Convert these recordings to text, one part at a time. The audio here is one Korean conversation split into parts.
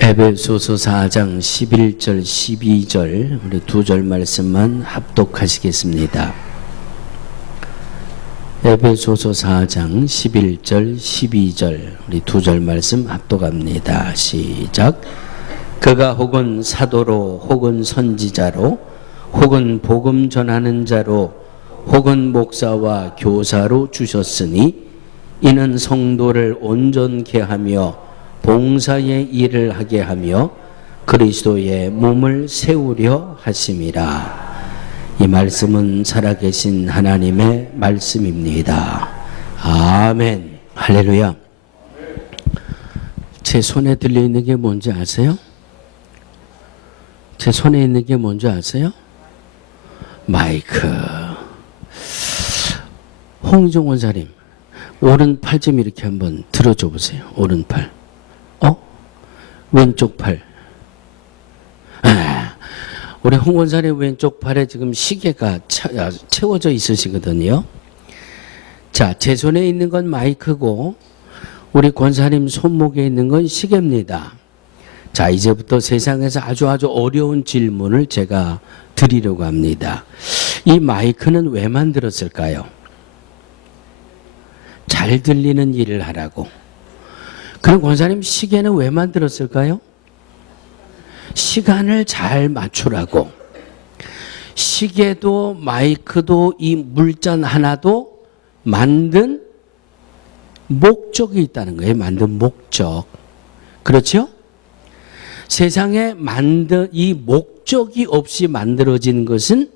에베소서 4장 11절 12절 우리 두 절 말씀만 합독하시겠습니다. 에베소서 4장 11절 12절 우리 두 절 말씀 합독합니다. 시작. 그가 혹은 사도로 혹은 선지자로 혹은 복음 전하는 자로 혹은 목사와 교사로 주셨으니 이는 성도를 온전케 하며 봉사의 일을 하게 하며 그리스도의 몸을 세우려 하심이라. 이 말씀은 살아계신 하나님의 말씀입니다. 아멘. 할렐루야. 제 손에 들려있는 게 뭔지 아세요? 제 손에 있는 게 뭔지 아세요? 마이크. 홍정 원사님, 오른팔 좀 이렇게 한번 들어줘 보세요. 오른팔. 왼쪽 팔. 우리 홍 원사님 왼쪽 팔에 지금 시계가 채워져 있으시거든요. 자, 제 손에 있는 건 마이크고 우리 권사님 손목에 있는 건 시계입니다. 자, 이제부터 세상에서 아주 어려운 질문을 제가 드리려고 합니다. 이 마이크는 왜 만들었을까요? 잘 들리는 일을 하라고. 그럼 권사님 시계는 왜 만들었을까요? 시간을 잘 맞추라고. 시계도 마이크도 이 물잔 하나도 만든 목적이 있다는 거예요. 만든 목적. 그렇죠? 세상에 만든 이 목적이 없이 만들어진 것은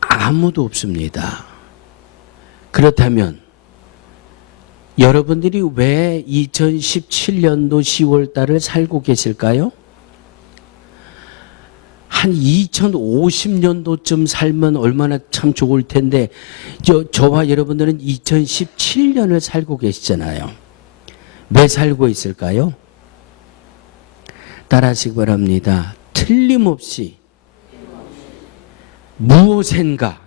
아무도 없습니다. 그렇다면 여러분들이 왜 2017년도 10월 달을 살고 계실까요? 한 2050년도쯤 살면 얼마나 참 좋을 텐데 저와 여러분들은 2017년을 살고 계시잖아요. 왜 살고 있을까요? 따라하시기 바랍니다. 틀림없이 무엇인가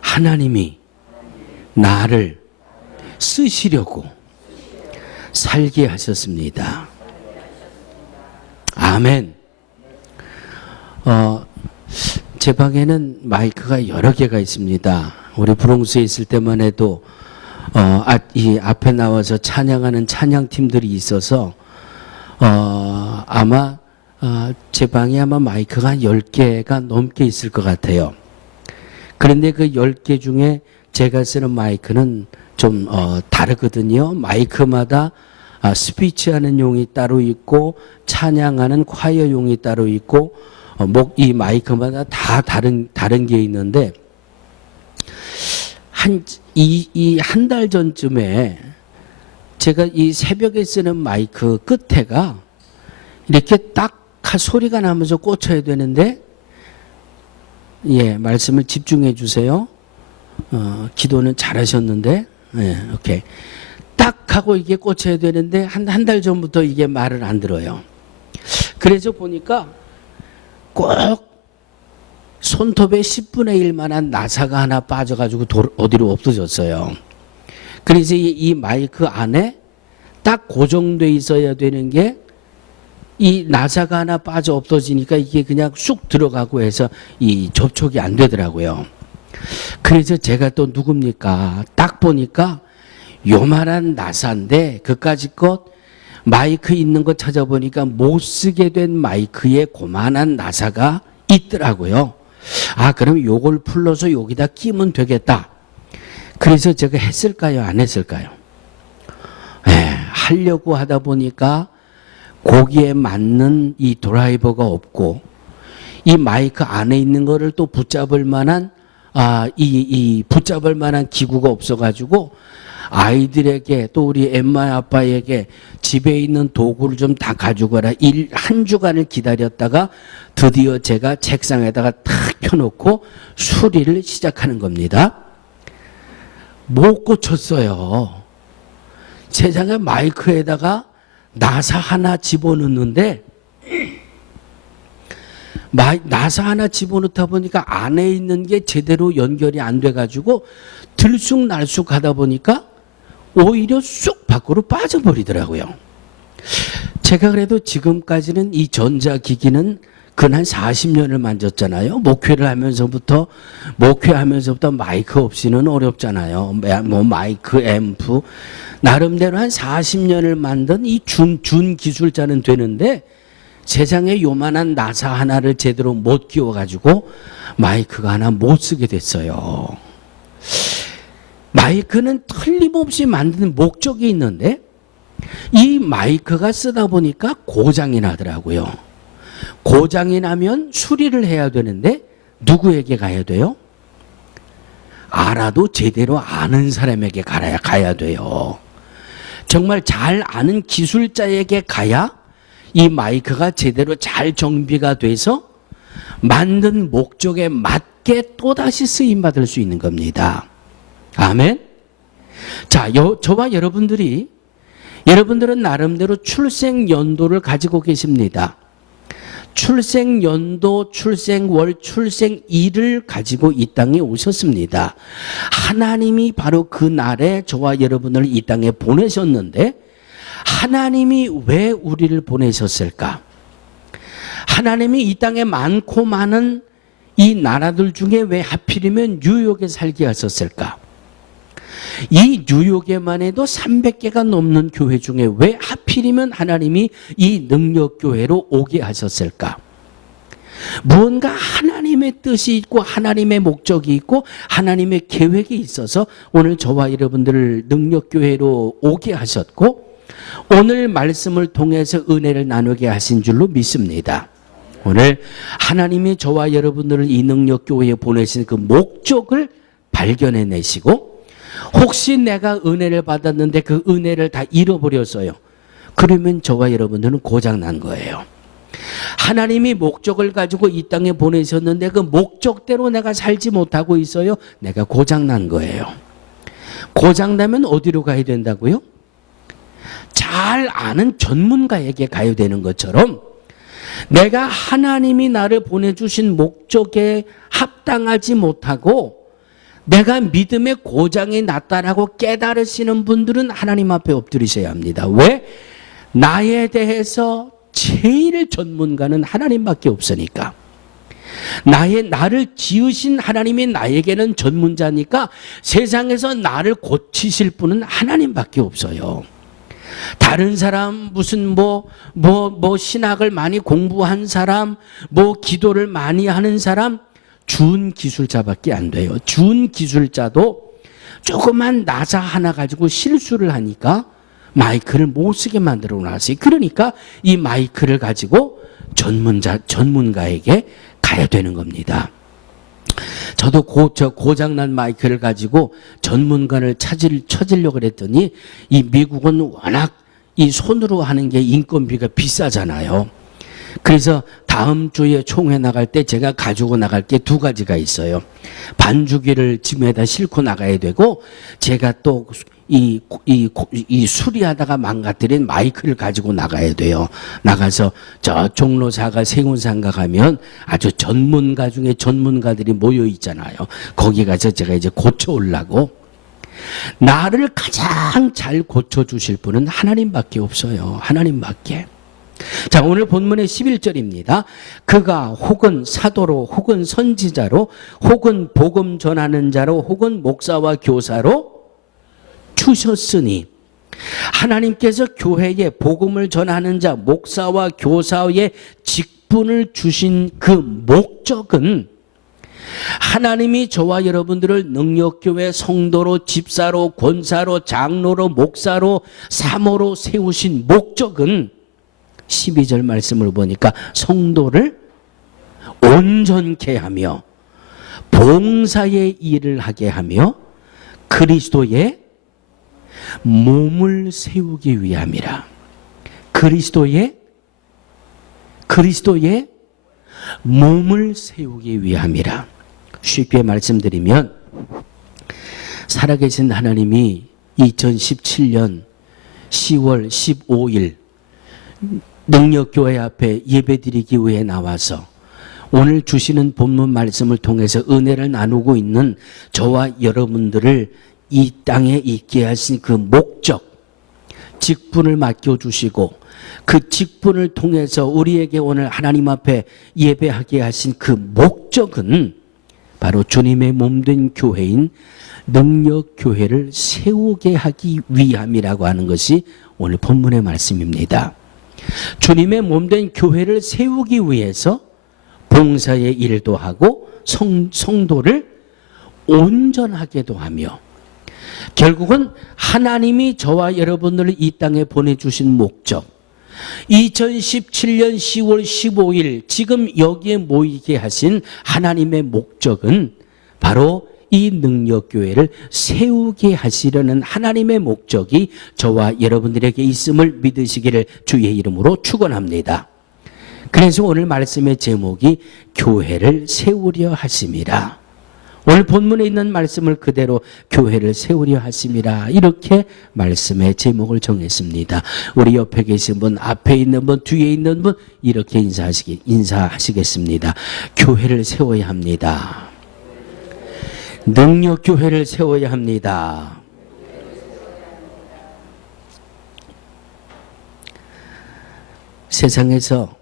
하나님이 나를 쓰시려고 살게 하셨습니다. 아멘. 제 방에는 마이크가 여러 개가 있습니다. 우리 브롱스에 있을 때만 해도 이 앞에 나와서 찬양하는 찬양팀들이 있어서 아마 제 방에 아마 마이크가 한 10개가 넘게 있을 것 같아요. 그런데 그 10개 중에 제가 쓰는 마이크는 좀 다르거든요. 마이크마다 스피치하는 용이 따로 있고 찬양하는 콰이어 용이 따로 있고 이 마이크마다 다 다른 게 있는데 한 달 전쯤에 제가 이 새벽에 쓰는 마이크 끝에가 이렇게 딱 소리가 나면서 꽂혀야 되는데 말씀을 집중해 주세요. 기도는 잘하셨는데 오케이. 딱 하고 이게 꽂혀야 되는데 한 달 전부터 이게 말을 안 들어요. 그래서 보니까 꼭 손톱에 10분의 1만한 나사가 하나 빠져가지고 어디로 없어졌어요. 그래서 이 마이크 안에 딱 고정돼 있어야 되는 게 이 나사가 하나 빠져 없어지니까 이게 그냥 쑥 들어가고 해서 이 접촉이 안 되더라고요. 그래서 제가 또 누굽니까? 딱 보니까 요만한 나사인데 그까짓 것 마이크 있는 거 찾아보니까 못 쓰게 된 마이크에 고만한 나사가 있더라고요. 그럼 요걸 풀러서 여기다 끼면 되겠다. 그래서 제가 했을까요? 안 했을까요? 하려고 하다 보니까 거기에 맞는 이 드라이버가 없고 이 마이크 안에 있는 거를 또 붙잡을 만한 붙잡을 만한 기구가 없어가지고 아이들에게 또 우리 엠마 아빠에게 집에 있는 도구를 좀 다 가져가라. 한 주간을 기다렸다가 드디어 제가 책상에다가 탁 펴놓고 수리를 시작하는 겁니다. 못 고쳤어요. 세상에 마이크에다가 나사 하나 집어넣는데 나사 하나 집어넣다 보니까 안에 있는 게 제대로 연결이 안 돼가지고 들쑥날쑥 하다 보니까 오히려 쑥 밖으로 빠져버리더라고요. 제가 그래도 지금까지는 이 전자기기는 근 한 40년을 만졌잖아요. 목회하면서부터 마이크 없이는 어렵잖아요. 뭐 마이크, 앰프. 나름대로 한 40년을 만든 이 준 기술자는 되는데 세상에 요만한 나사 하나를 제대로 못 끼워가지고 마이크가 하나 못 쓰게 됐어요. 마이크는 틀림없이 만드는 목적이 있는데 이 마이크가 쓰다 보니까 고장이 나더라고요. 고장이 나면 수리를 해야 되는데 누구에게 가야 돼요? 알아도 제대로 아는 사람에게 가야 돼요. 정말 잘 아는 기술자에게 가야 이 마이크가 제대로 잘 정비가 돼서 만든 목적에 맞게 또다시 쓰임받을 수 있는 겁니다. 아멘. 자, 저와 여러분들은 나름대로 출생 연도를 가지고 계십니다. 출생 연도, 출생월, 출생일을 가지고 이 땅에 오셨습니다. 하나님이 바로 그 날에 저와 여러분을 이 땅에 보내셨는데 하나님이 왜 우리를 보내셨을까? 하나님이 이 땅에 많고 많은 이 나라들 중에 왜 하필이면 뉴욕에 살게 하셨을까? 이 뉴욕에만 해도 300개가 넘는 교회 중에 왜 하필이면 하나님이 이 능력교회로 오게 하셨을까? 무언가 하나님의 뜻이 있고 하나님의 목적이 있고 하나님의 계획이 있어서 오늘 저와 여러분들을 능력교회로 오게 하셨고 오늘 말씀을 통해서 은혜를 나누게 하신 줄로 믿습니다. 오늘 하나님이 저와 여러분들을 이 능력교회에 보내신 그 목적을 발견해내시고 혹시 내가 은혜를 받았는데 그 은혜를 다 잃어버렸어요. 그러면 저와 여러분들은 고장난 거예요. 하나님이 목적을 가지고 이 땅에 보내셨는데 그 목적대로 내가 살지 못하고 있어요. 내가 고장난 거예요. 고장나면 어디로 가야 된다고요? 잘 아는 전문가에게 가야 되는 것처럼 내가 하나님이 나를 보내주신 목적에 합당하지 못하고 내가 믿음의 고장이 났다라고 깨달으시는 분들은 하나님 앞에 엎드리셔야 합니다. 왜? 나에 대해서 제일 전문가는 하나님밖에 없으니까. 나를 지으신 하나님이 나에게는 전문자니까 세상에서 나를 고치실 분은 하나님밖에 없어요. 다른 사람 무슨 신학을 많이 공부한 사람, 기도를 많이 하는 사람 준 기술자밖에 안 돼요. 준 기술자도 조그만 나사 하나 가지고 실수를 하니까 마이크를 못 쓰게 만들어 놨어요. 그러니까 이 마이크를 가지고 전문가에게 가야 되는 겁니다. 저도 고장난 마이크를 가지고 전문가를 찾으려고 그랬더니 이 미국은 워낙 이 손으로 하는 게 인건비가 비싸잖아요. 그래서 다음 주에 총회 나갈 때 제가 가지고 나갈 게 두 가지가 있어요. 반주기를 짐에다 싣고 나가야 되고 제가 또 이 수리하다가 망가뜨린 마이크를 가지고 나가야 돼요. 나가서 저 종로사가 세운상가 가면 아주 전문가 중에 전문가들이 모여 있잖아요. 거기 가서 제가 이제 고쳐오려고. 나를 가장 잘 고쳐주실 분은 하나님밖에 없어요. 하나님밖에. 자, 오늘 본문의 11절입니다. 그가 혹은 사도로 혹은 선지자로 혹은 복음 전하는 자로 혹은 목사와 교사로 주셨으니 하나님께서 교회에 복음을 전하는 자 목사와 교사의 직분을 주신 그 목적은 하나님이 저와 여러분들을 능력교회 성도로 집사로 권사로 장로로 목사로 사모로 세우신 목적은 12절 말씀을 보니까 성도를 온전케 하며 봉사의 일을 하게 하며 그리스도의 몸을 세우기 위함이라. 그리스도의 몸을 세우기 위함이라. 쉽게 말씀드리면 살아계신 하나님이 2017년 10월 15일 능력교회 앞에 예배드리기 위해 나와서 오늘 주시는 본문 말씀을 통해서 은혜를 나누고 있는 저와 여러분들을 이 땅에 있게 하신 그 목적, 직분을 맡겨주시고 그 직분을 통해서 우리에게 오늘 하나님 앞에 예배하게 하신 그 목적은 바로 주님의 몸된 교회인 능력교회를 세우게 하기 위함이라고 하는 것이 오늘 본문의 말씀입니다. 주님의 몸된 교회를 세우기 위해서 봉사의 일도 하고 성도를 온전하게도 하며 결국은 하나님이 저와 여러분들을 이 땅에 보내주신 목적 2017년 10월 15일 지금 여기에 모이게 하신 하나님의 목적은 바로 이 능력교회를 세우게 하시려는 하나님의 목적이 저와 여러분들에게 있음을 믿으시기를 주의 이름으로 축원합니다. 그래서 오늘 말씀의 제목이 교회를 세우려 하심이라. 오늘 본문에 있는 말씀을 그대로 교회를 세우려 하심이라 이렇게 말씀의 제목을 정했습니다. 우리 옆에 계신 분, 앞에 있는 분, 뒤에 있는 분 이렇게 인사하시겠습니다. 교회를 세워야 합니다. 능력교회를 세워야 합니다. 세상에서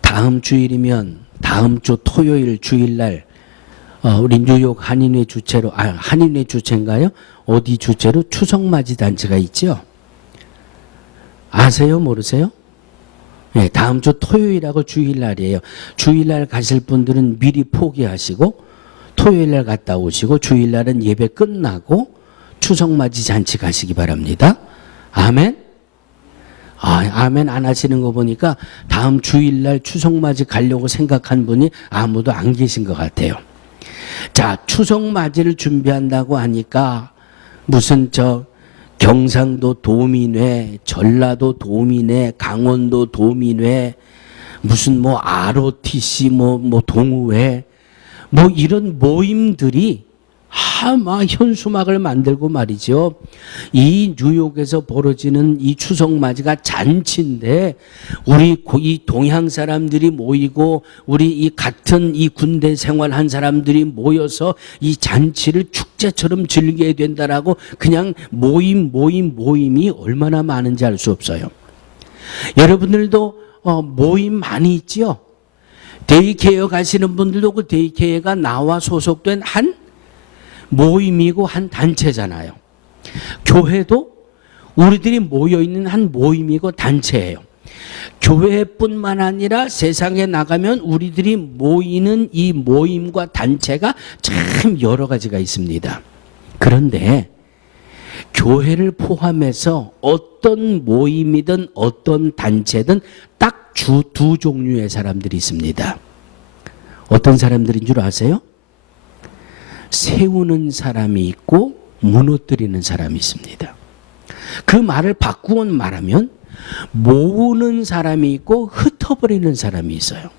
다음 주일이면 다음 주 토요일 주일날 우리 뉴욕 한인회 주최로 한인회 주최인가요? 어디 주최로 추석맞이 단체가 있죠? 아세요? 모르세요? 네, 다음 주 토요일하고 주일날이에요. 주일날 가실 분들은 미리 포기하시고 토요일날 갔다 오시고 주일날은 예배 끝나고 추석맞이 잔치 가시기 바랍니다. 아멘? 아멘 안 하시는 거 보니까 다음 주일날 추석맞이 가려고 생각한 분이 아무도 안 계신 것 같아요. 자, 추석맞이를 준비한다고 하니까 무슨 경상도 도민회, 전라도 도민회, 강원도 도민회, 무슨 ROTC, 동우회, 이런 모임들이 현수막을 만들고 말이죠. 이 뉴욕에서 벌어지는 이 추석맞이가 잔치인데 우리 이 동양 사람들이 모이고 우리 이 같은 이 군대 생활한 사람들이 모여서 이 잔치를 축제처럼 즐겨야 된다라고 그냥 모임이 얼마나 많은지 알 수 없어요. 여러분들도 모임 많이 있죠? 데이케어 가시는 분들도 그 데이케어가 나와 소속된 한 모임이고 한 단체잖아요. 교회도 우리들이 모여있는 한 모임이고 단체예요. 교회뿐만 아니라 세상에 나가면 우리들이 모이는 이 모임과 단체가 참 여러 가지가 있습니다. 그런데 교회를 포함해서 어떤 모임이든 어떤 단체든 딱 두 종류의 사람들이 있습니다. 어떤 사람들인 줄 아세요? 세우는 사람이 있고 무너뜨리는 사람이 있습니다. 그 말을 바꾸어 말하면 모으는 사람이 있고 흩어버리는 사람이 있어요.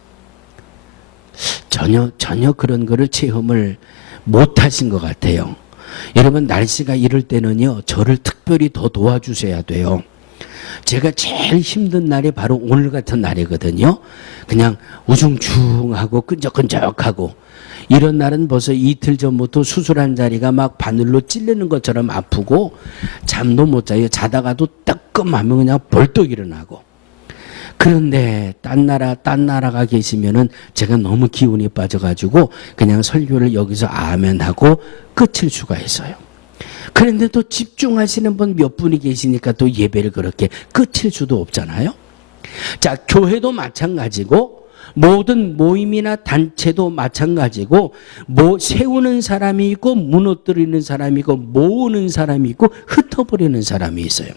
전혀 그런 거를 체험을 못 하신 것 같아요. 여러분 날씨가 이럴 때는요 저를 특별히 더 도와주셔야 돼요. 제가 제일 힘든 날이 바로 오늘 같은 날이거든요. 그냥 우중충하고 끈적끈적하고 이런 날은 벌써 이틀 전부터 수술한 자리가 막 바늘로 찔리는 것처럼 아프고 잠도 못 자요. 자다가도 따끔하면 그냥 벌떡 일어나고. 그런데 딴 나라가 계시면은 제가 너무 기운이 빠져가지고 그냥 설교를 여기서 아멘 하고 끝일 수가 있어요. 그런데 또 집중하시는 분 몇 분이 계시니까 또 예배를 그렇게 끝일 수도 없잖아요. 자, 교회도 마찬가지고 모든 모임이나 단체도 마찬가지고 세우는 사람이 있고 무너뜨리는 사람이 있고 모으는 사람이 있고 흩어버리는 사람이 있어요.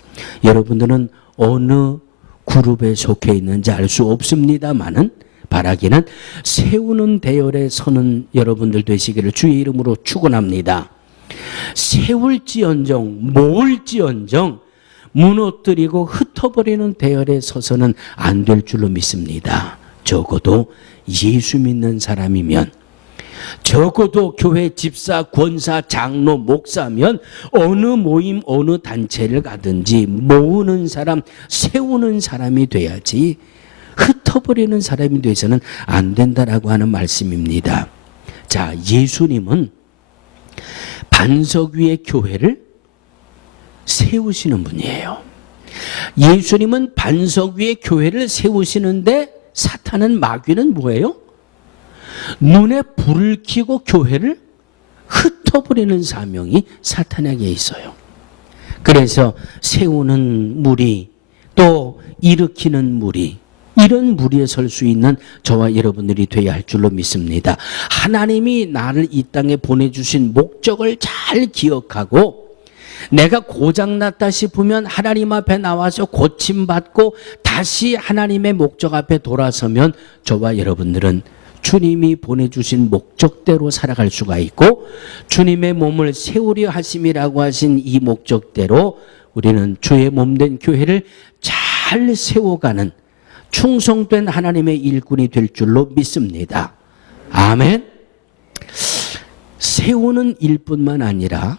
여러분들은 어느 그룹에 속해 있는지 알 수 없습니다만은 바라기는 세우는 대열에 서는 여러분들 되시기를 주의 이름으로 축원합니다. 세울지언정 모을지언정 무너뜨리고 흩어버리는 대열에 서서는 안 될 줄로 믿습니다. 적어도 예수 믿는 사람이면, 적어도 교회 집사, 권사, 장로, 목사면 어느 모임, 어느 단체를 가든지 모으는 사람, 세우는 사람이 돼야지 흩어버리는 사람이 돼서는 안 된다라고 하는 말씀입니다. 자, 예수님은 반석 위의 교회를 세우시는 분이에요. 예수님은 반석 위에 교회를 세우시는데 사탄은 마귀는 뭐예요? 눈에 불을 켜고 교회를 흩어버리는 사명이 사탄에게 있어요. 그래서 세우는 무리 또 일으키는 무리 이런 무리에 설 수 있는 저와 여러분들이 되어야 할 줄로 믿습니다. 하나님이 나를 이 땅에 보내주신 목적을 잘 기억하고 내가 고장났다 싶으면 하나님 앞에 나와서 고침받고 다시 하나님의 목적 앞에 돌아서면 저와 여러분들은 주님이 보내주신 목적대로 살아갈 수가 있고 주님의 몸을 세우려 하심이라고 하신 이 목적대로 우리는 주의 몸된 교회를 잘 세워가는 충성된 하나님의 일꾼이 될 줄로 믿습니다. 아멘. 세우는 일뿐만 아니라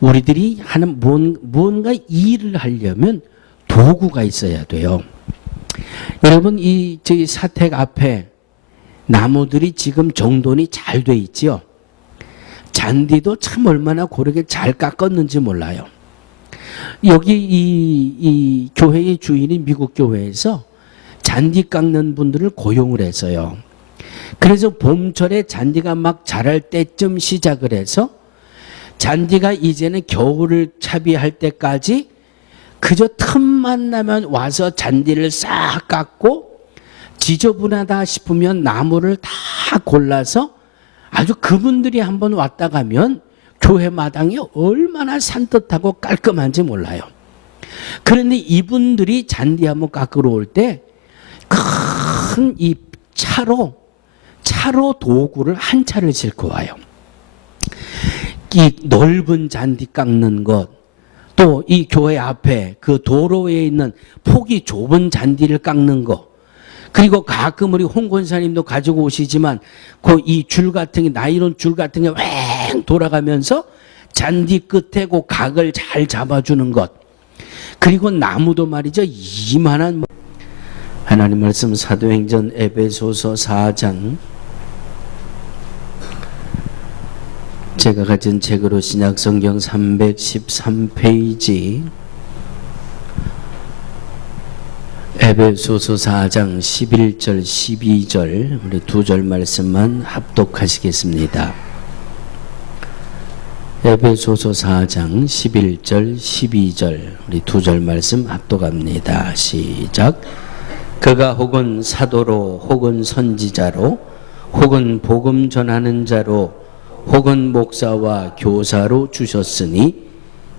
우리들이 하는 무언가 일을 하려면 도구가 있어야 돼요. 여러분 저희 사택 앞에 나무들이 지금 정돈이 잘 돼 있지요. 잔디도 참 얼마나 고르게 잘 깎았는지 몰라요. 여기 이 교회의 주인이 미국 교회에서 잔디 깎는 분들을 고용을 했어요. 그래서 봄철에 잔디가 막 자랄 때쯤 시작을 해서 잔디가 이제는 겨울을 차비할 때까지 그저 틈만 나면 와서 잔디를 싹 깎고 지저분하다 싶으면 나무를 다 골라서 아주 그분들이 한번 왔다 가면 교회 마당이 얼마나 산뜻하고 깔끔한지 몰라요. 그런데 이분들이 잔디 한번 깎으러 올 때 큰 이 차로 도구를 한 차를 싣고 와요. 이 넓은 잔디 깎는 것, 또 이 교회 앞에 그 도로에 있는 폭이 좁은 잔디를 깎는 것, 그리고 가끔 우리 홍 권사님도 가지고 오시지만 그 이 줄 같은 게 나이론 줄 같은 게 왱 돌아가면서 잔디 끝에 그 각을 잘 잡아주는 것, 그리고 나무도 말이죠 이만한 하나님 말씀 사도행전 에베소서 4장 제가 가진 책으로 신약성경 313페이지 에베소서 4장 11절 12절 우리 두 절 말씀만 합독하시겠습니다. 에베소서 4장 11절 12절 우리 두 절 말씀 합독합니다. 시작. 그가 혹은 사도로 혹은 선지자로 혹은 복음 전하는 자로 혹은 목사와 교사로 주셨으니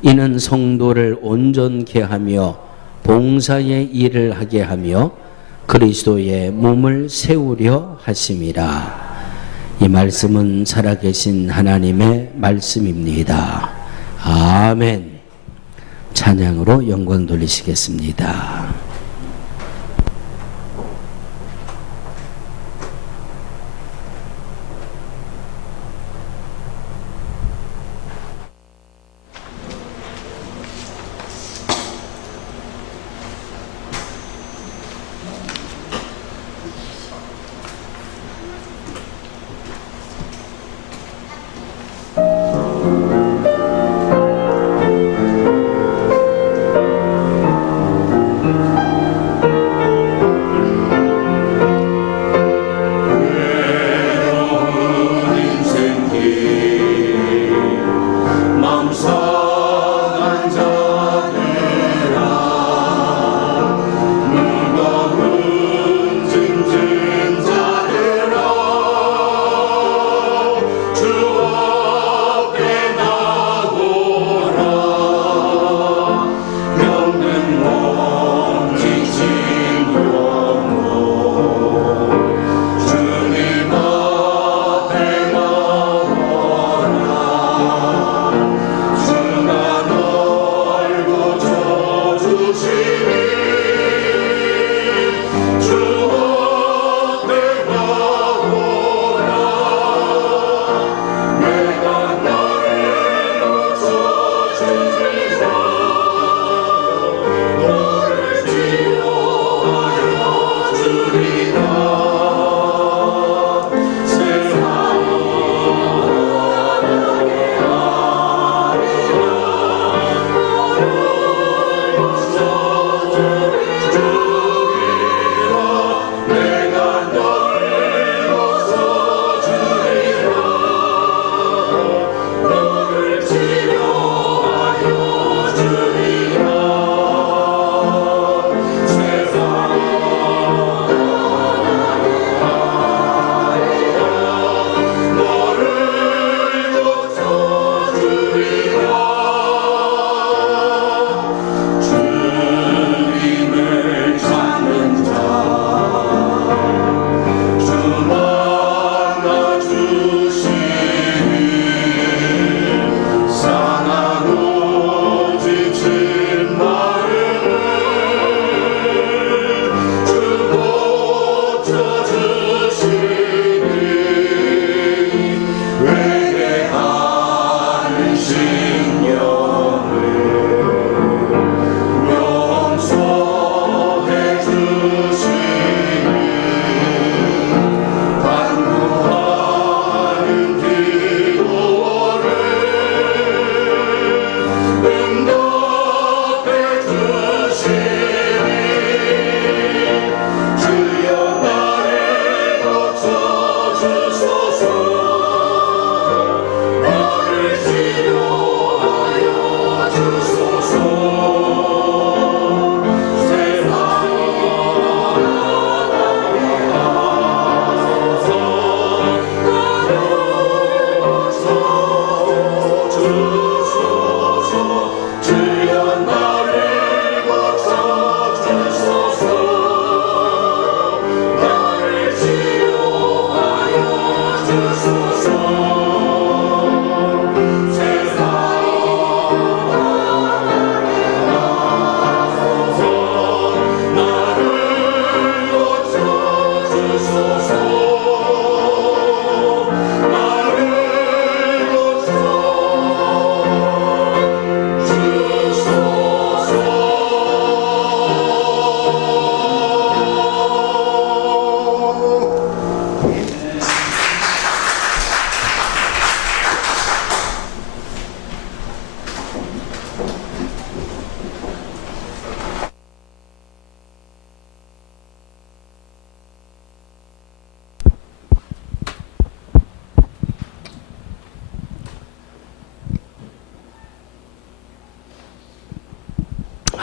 이는 성도를 온전케 하며 봉사의 일을 하게 하며 그리스도의 몸을 세우려 하심이라. 이 말씀은 살아계신 하나님의 말씀입니다. 아멘. 찬양으로 영광 돌리시겠습니다.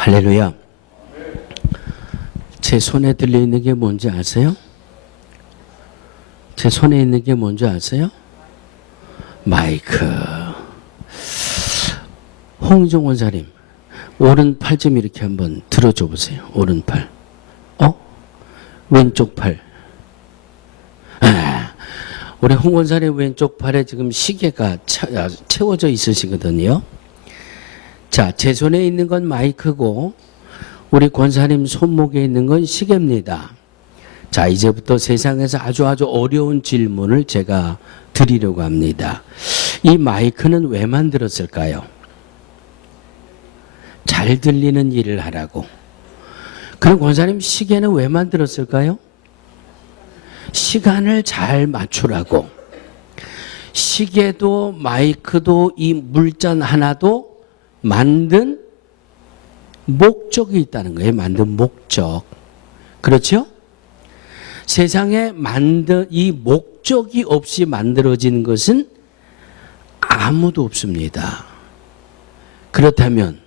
할렐루야. 제 손에 들려있는 게 뭔지 아세요? 제 손에 있는 게 뭔지 아세요? 마이크. 홍종 원사님, 오른팔 좀 이렇게 한번 들어줘 보세요. 오른팔. 왼쪽 팔. 우리 홍 원사님 왼쪽 팔에 지금 시계가 채워져 있으시거든요. 자, 제 손에 있는 건 마이크고 우리 권사님 손목에 있는 건 시계입니다. 자, 이제부터 세상에서 아주 어려운 질문을 제가 드리려고 합니다. 이 마이크는 왜 만들었을까요? 잘 들리는 일을 하라고. 그럼 권사님 시계는 왜 만들었을까요? 시간을 잘 맞추라고. 시계도 마이크도 이 물잔 하나도 만든 목적이 있다는 거예요. 만든 목적. 그렇죠? 세상에 만든 이 목적이 없이 만들어진 것은 아무도 없습니다. 그렇다면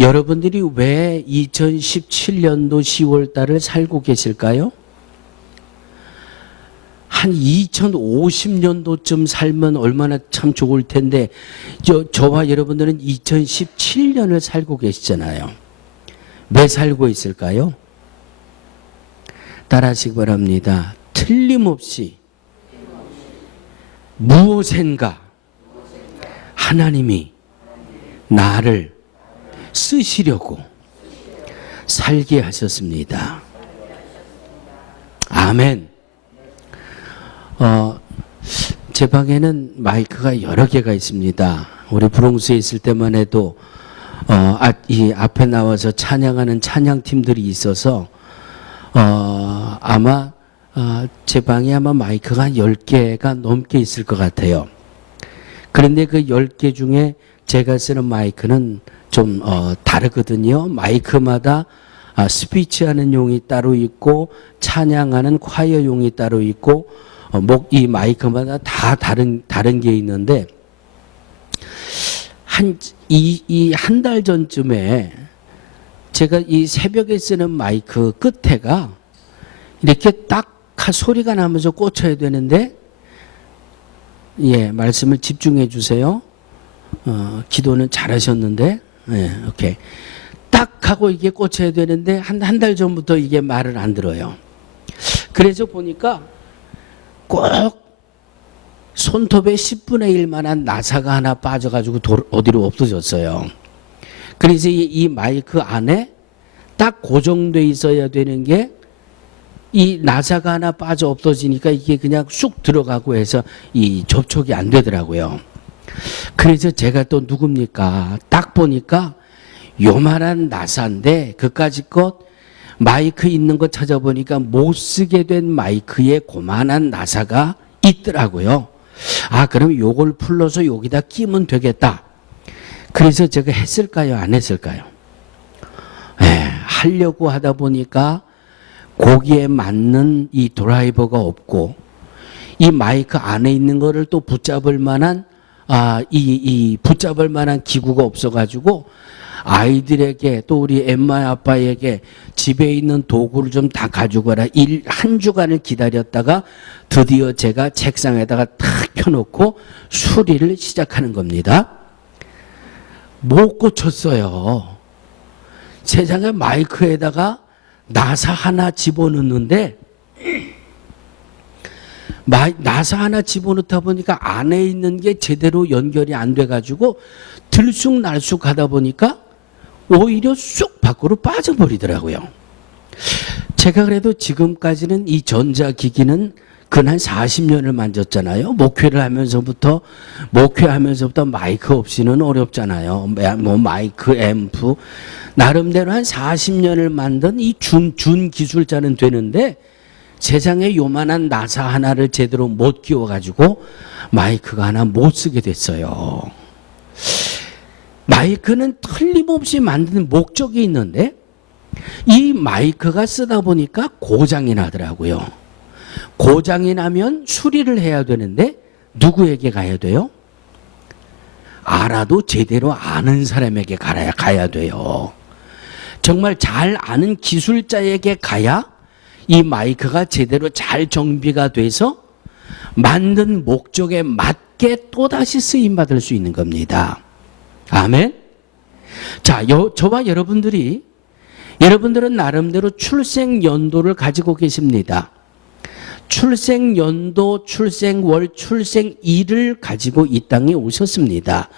여러분들이 왜 2017년도 10월 달을 살고 계실까요? 한 2050년도쯤 살면 얼마나 참 좋을 텐데 저와 여러분들은 2017년을 살고 계시잖아요. 왜 살고 있을까요? 따라하시기 바랍니다. 틀림없이 무엇인가 하나님이 나를 쓰시려고 살게 하셨습니다. 아멘. 제 방에는 마이크가 여러 개가 있습니다. 우리 브롱스에 있을 때만 해도 이 앞에 나와서 찬양하는 찬양팀들이 있어서 아마 제 방에 아마 마이크가 한 10개가 넘게 있을 것 같아요. 그런데 그 10개 중에 제가 쓰는 마이크는 좀 다르거든요. 마이크마다 스피치하는 용이 따로 있고 찬양하는 콰이어 용이 따로 있고 이 마이크마다 다 다른 게 있는데 한 달 전쯤에 제가 이 새벽에 쓰는 마이크 끝에가 이렇게 딱 소리가 나면서 꽂혀야 되는데 말씀을 집중해 주세요. 기도는 잘하셨는데 오케이. 딱 하고 이게 꽂혀야 되는데 한 달 전부터 이게 말을 안 들어요. 그래서 보니까 꼭 손톱에 10분의 1만한 나사가 하나 빠져가지고 어디로 없어졌어요. 그래서 이 마이크 안에 딱 고정돼 있어야 되는 게 이 나사가 하나 빠져 없어지니까 이게 그냥 쑥 들어가고 해서 이 접촉이 안 되더라고요. 그래서 제가 또 누굽니까? 딱 보니까 요만한 나사인데 그까짓 것 마이크 있는 거 찾아보니까 못 쓰게 된 마이크에 고만한 나사가 있더라고요. 그럼 요걸 풀러서 여기다 끼면 되겠다. 그래서 제가 했을까요? 안 했을까요? 하려고 하다 보니까 거기에 맞는 이 드라이버가 없고 이 마이크 안에 있는 거를 또 붙잡을 만한 붙잡을 만한 기구가 없어가지고 아이들에게 또 우리 엠마 아빠에게 집에 있는 도구를 좀 다 가지고 가라. 한 주간을 기다렸다가 드디어 제가 책상에다가 탁 펴놓고 수리를 시작하는 겁니다. 못 고쳤어요. 세상에 마이크에다가 나사 하나 집어넣는데 나사 하나 집어넣다 보니까 안에 있는 게 제대로 연결이 안 돼가지고 들쑥날쑥 하다 보니까 오히려 쑥 밖으로 빠져버리더라고요. 제가 그래도 지금까지는 이 전자기기는 근 40년을 만졌잖아요. 목회하면서부터 마이크 없이는 어렵잖아요. 뭐 마이크, 앰프 나름대로 한 40년을 만든 이 준 기술자는 되는데 세상에 요만한 나사 하나를 제대로 못 끼워가지고 마이크가 하나 못 쓰게 됐어요. 마이크는 틀림없이 만드는 목적이 있는데 이 마이크가 쓰다 보니까 고장이 나더라고요. 고장이 나면 수리를 해야 되는데 누구에게 가야 돼요? 알아도 제대로 아는 사람에게 가야 돼요. 정말 잘 아는 기술자에게 가야 이 마이크가 제대로 잘 정비가 돼서 만든 목적에 맞게 또다시 쓰임받을 수 있는 겁니다. 아멘. 자, 저와 여러분들은 나름대로 출생 연도를 가지고 계십니다. 출생 연도, 출생월, 출생일을 가지고 이 땅에 오셨습니다.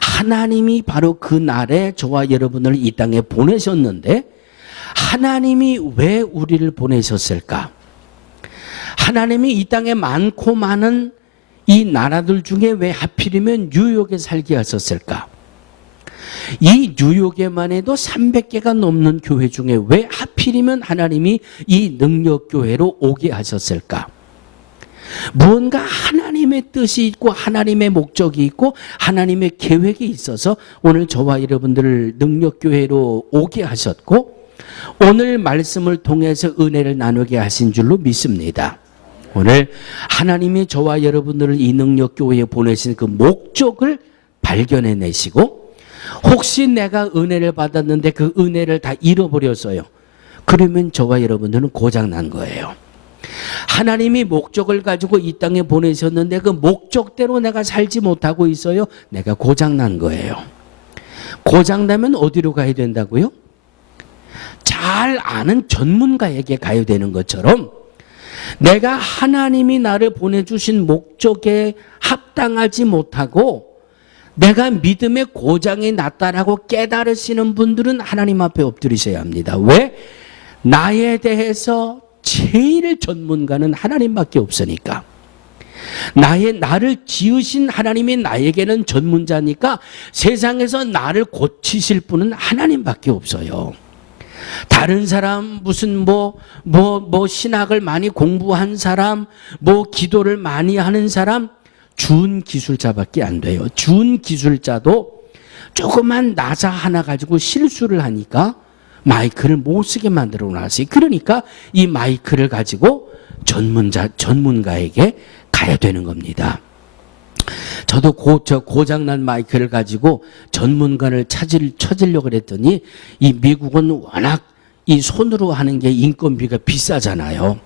하나님이 바로 그 날에 저와 여러분을 이 땅에 보내셨는데 하나님이 왜 우리를 보내셨을까? 하나님이 이 땅에 많고 많은 이 나라들 중에 왜 하필이면 뉴욕에 살게 하셨을까? 이 뉴욕에만 해도 300개가 넘는 교회 중에 왜 하필이면 하나님이 이 능력교회로 오게 하셨을까? 무언가 하나님의 뜻이 있고 하나님의 목적이 있고 하나님의 계획이 있어서 오늘 저와 여러분들을 능력교회로 오게 하셨고 오늘 말씀을 통해서 은혜를 나누게 하신 줄로 믿습니다. 오늘 하나님이 저와 여러분들을 이 능력교회에 보내신 그 목적을 발견해내시고 혹시 내가 은혜를 받았는데 그 은혜를 다 잃어버렸어요. 그러면 저와 여러분들은 고장난 거예요. 하나님이 목적을 가지고 이 땅에 보내셨는데 그 목적대로 내가 살지 못하고 있어요. 내가 고장난 거예요. 고장나면 어디로 가야 된다고요? 잘 아는 전문가에게 가야 되는 것처럼 내가 하나님이 나를 보내주신 목적에 합당하지 못하고 내가 믿음의 고장이 났다라고 깨달으시는 분들은 하나님 앞에 엎드리셔야 합니다. 왜? 나에 대해서 제일 전문가는 하나님밖에 없으니까. 나를 지으신 하나님이 나에게는 전문자니까 세상에서 나를 고치실 분은 하나님밖에 없어요. 다른 사람 무슨 신학을 많이 공부한 사람, 기도를 많이 하는 사람 준 기술자밖에 안 돼요. 준 기술자도 조그만 나사 하나 가지고 실수를 하니까 마이크를 못 쓰게 만들어 놨어요. 그러니까 이 마이크를 가지고 전문가에게 가야 되는 겁니다. 저도 고장난 마이크를 가지고 전문가를 찾으려고 그랬더니 이 미국은 워낙 이 손으로 하는 게 인건비가 비싸잖아요.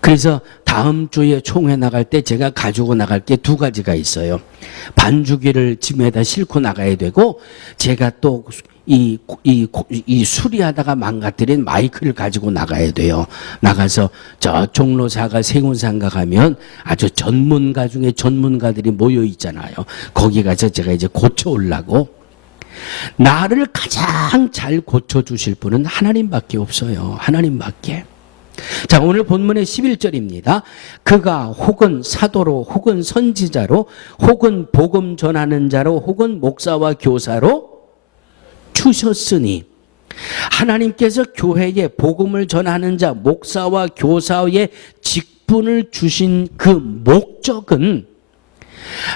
그래서 다음 주에 총회 나갈 때 제가 가지고 나갈 게 두 가지가 있어요. 반주기를 짐에다 싣고 나가야 되고 제가 또 이 수리하다가 망가뜨린 마이크를 가지고 나가야 돼요. 나가서 저 종로사가 세운상가 가면 아주 전문가 중에 전문가들이 모여 있잖아요. 거기 가서 제가 이제 고쳐오려고. 나를 가장 잘 고쳐주실 분은 하나님밖에 없어요. 하나님밖에. 자, 오늘 본문의 11절입니다. 그가 혹은 사도로 혹은 선지자로 혹은 복음 전하는 자로 혹은 목사와 교사로 주셨으니 하나님께서 교회에 복음을 전하는 자, 목사와 교사의 직분을 주신 그 목적은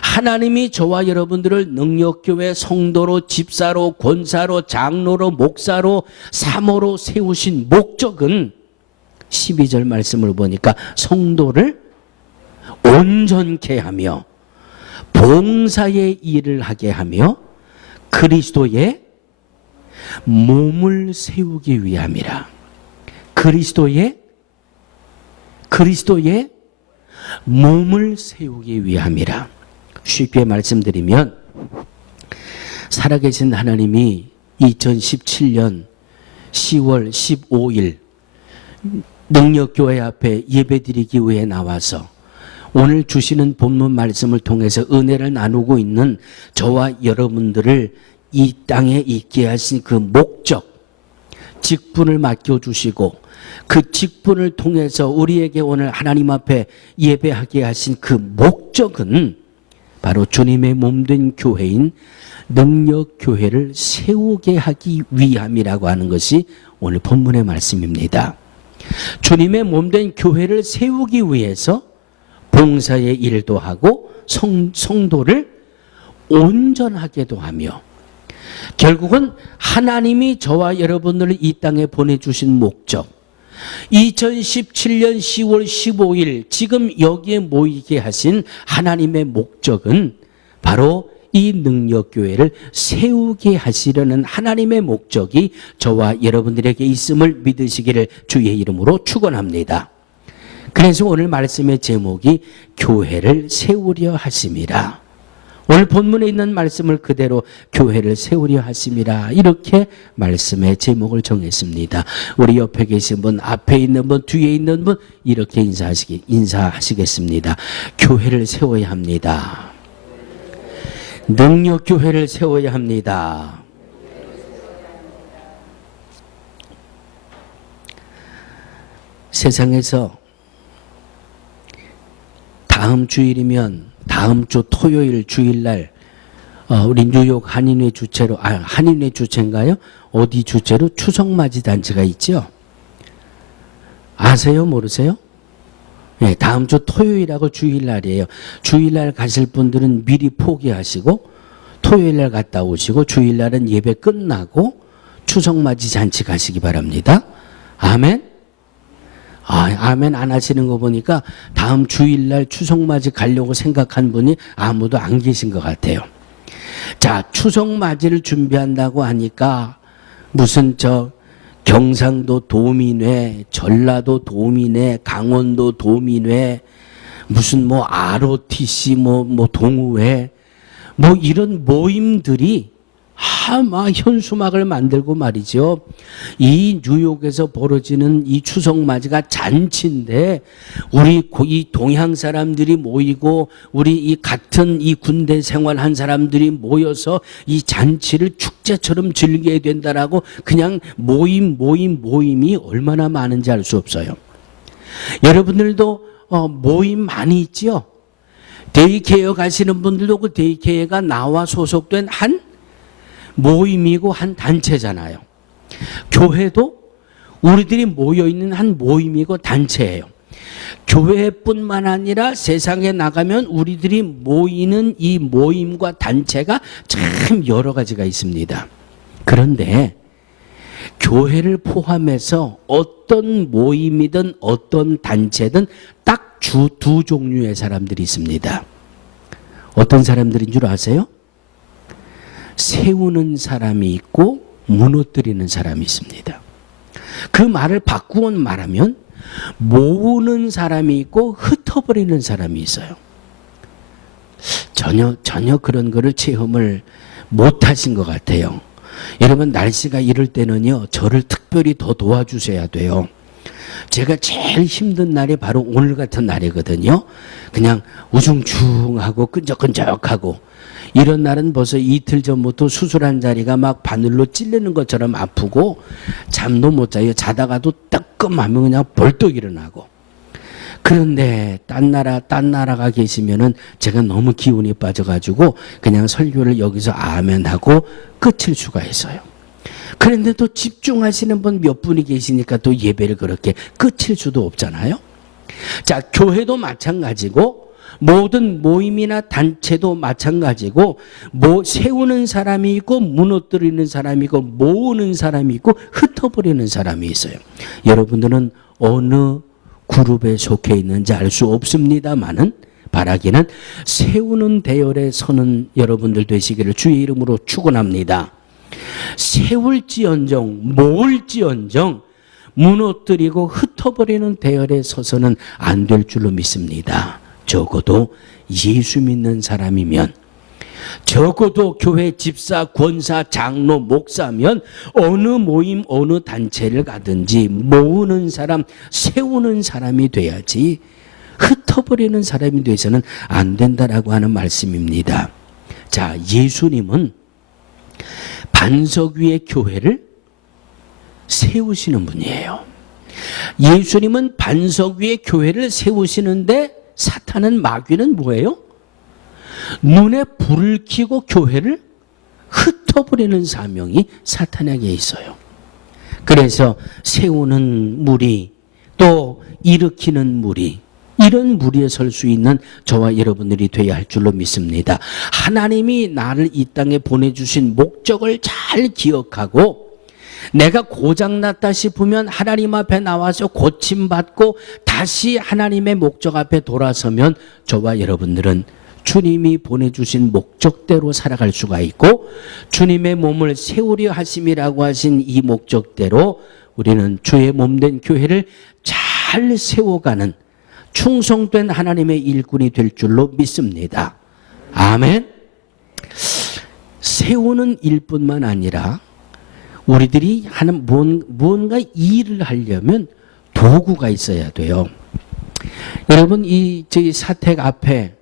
하나님이 저와 여러분들을 능력교회 성도로, 집사로, 권사로, 장로로, 목사로, 사모로 세우신 목적은 12절 말씀을 보니까 성도를 온전케 하며 봉사의 일을 하게 하며 그리스도의 몸을 세우기 위함이라. 그리스도의 몸을 세우기 위함이라. 쉽게 말씀드리면 살아계신 하나님이 2017년 10월 15일 능력교회 앞에 예배드리기 위해 나와서 오늘 주시는 본문 말씀을 통해서 은혜를 나누고 있는 저와 여러분들을 이 땅에 있게 하신 그 목적, 직분을 맡겨주시고 그 직분을 통해서 우리에게 오늘 하나님 앞에 예배하게 하신 그 목적은 바로 주님의 몸된 교회인 능력교회를 세우게 하기 위함이라고 하는 것이 오늘 본문의 말씀입니다. 주님의 몸된 교회를 세우기 위해서 봉사의 일도 하고 성도를 온전하게도 하며 결국은 하나님이 저와 여러분들을 이 땅에 보내주신 목적 2017년 10월 15일 지금 여기에 모이게 하신 하나님의 목적은 바로 이 능력교회를 세우게 하시려는 하나님의 목적이 저와 여러분들에게 있음을 믿으시기를 주의 이름으로 축원합니다. 그래서 오늘 말씀의 제목이 교회를 세우려 하심이라. 오늘 본문에 있는 말씀을 그대로 교회를 세우려 하심이라, 이렇게 말씀의 제목을 정했습니다. 우리 옆에 계신 분, 앞에 있는 분, 뒤에 있는 분 이렇게 인사하시겠습니다. 교회를 세워야 합니다. 능력교회를 세워야 합니다. 세상에서 다음 주일이면 다음 주 토요일 주일날 우리 뉴욕 한인회 주최로, 한인회 주최인가요? 어디 주최로 추석맞이 단체가 있죠? 아세요? 모르세요? 네, 다음 주 토요일하고 주일날이에요. 주일날 가실 분들은 미리 포기하시고 토요일날 갔다 오시고 주일날은 예배 끝나고 추석맞이 잔치 가시기 바랍니다. 아멘? 아멘 안 하시는 거 보니까 다음 주일날 추석맞이 가려고 생각한 분이 아무도 안 계신 것 같아요. 자, 추석맞이를 준비한다고 하니까 무슨 경상도 도민회, 전라도 도민회, 강원도 도민회, 무슨 ROTC, 동우회, 이런 모임들이 현수막을 만들고 말이죠. 이 뉴욕에서 벌어지는 이 추석맞이가 잔치인데 우리 이 동양 사람들이 모이고 우리 이 같은 이 군대 생활한 사람들이 모여서 이 잔치를 축제처럼 즐겨야 된다라고 그냥 모임이 얼마나 많은지 알 수 없어요. 여러분들도 모임 많이 있죠? 데이케어 가시는 분들도 그 데이케어가 나와 소속된 한 모임이고 한 단체잖아요. 교회도 우리들이 모여있는 한 모임이고 단체예요. 교회뿐만 아니라 세상에 나가면 우리들이 모이는 이 모임과 단체가 참 여러 가지가 있습니다. 그런데 교회를 포함해서 어떤 모임이든 어떤 단체든 딱 두 종류의 사람들이 있습니다. 어떤 사람들인 줄 아세요? 세우는 사람이 있고 무너뜨리는 사람이 있습니다. 그 말을 바꾸어 말하면 모으는 사람이 있고 흩어버리는 사람이 있어요. 전혀 그런 거를 체험을 못 하신 것 같아요. 여러분, 날씨가 이럴 때는요, 저를 특별히 더 도와주셔야 돼요. 제가 제일 힘든 날이 바로 오늘 같은 날이거든요. 그냥 우중충하고 끈적끈적하고, 이런 날은 벌써 이틀 전부터 수술한 자리가 막 바늘로 찔리는 것처럼 아프고 잠도 못 자요. 자다가도 따끔하면 그냥 벌떡 일어나고. 그런데 딴 나라가 계시면은 제가 너무 기운이 빠져가지고 그냥 설교를 여기서 아멘 하고 끝일 수가 있어요. 그런데 또 집중하시는 분 몇 분이 계시니까 또 예배를 그렇게 끝일 수도 없잖아요. 자, 교회도 마찬가지고 모든 모임이나 단체도 마찬가지고, 세우는 사람이 있고 무너뜨리는 사람이 있고 모으는 사람이 있고 흩어버리는 사람이 있어요. 여러분들은 어느 그룹에 속해 있는지 알 수 없습니다만은 바라기는 세우는 대열에 서는 여러분들 되시기를 주의 이름으로 축원합니다. 세울지언정 모을지언정 무너뜨리고 흩어버리는 대열에 서서는 안 될 줄로 믿습니다. 적어도 예수 믿는 사람이면, 적어도 교회 집사, 권사, 장로, 목사면 어느 모임, 어느 단체를 가든지 모으는 사람, 세우는 사람이 돼야지 흩어버리는 사람이 돼서는 안 된다라고 하는 말씀입니다. 자, 예수님은 반석 위의 교회를 세우시는 분이에요. 예수님은 반석 위의 교회를 세우시는데 사탄은, 마귀는 뭐예요? 눈에 불을 켜고 교회를 흩어버리는 사명이 사탄에게 있어요. 그래서 세우는 무리, 또 일으키는 무리, 이런 무리에 설 수 있는 저와 여러분들이 되어야 할 줄로 믿습니다. 하나님이 나를 이 땅에 보내주신 목적을 잘 기억하고, 내가 고장났다 싶으면 하나님 앞에 나와서 고침받고 다시 하나님의 목적 앞에 돌아서면 저와 여러분들은 주님이 보내주신 목적대로 살아갈 수가 있고, 주님의 몸을 세우려 하심이라고 하신 이 목적대로 우리는 주의 몸된 교회를 잘 세워가는 충성된 하나님의 일꾼이 될 줄로 믿습니다. 아멘. 세우는 일뿐만 아니라 우리들이 하는 무언가 일을 하려면 도구가 있어야 돼요. 여러분, 저희 사택 앞에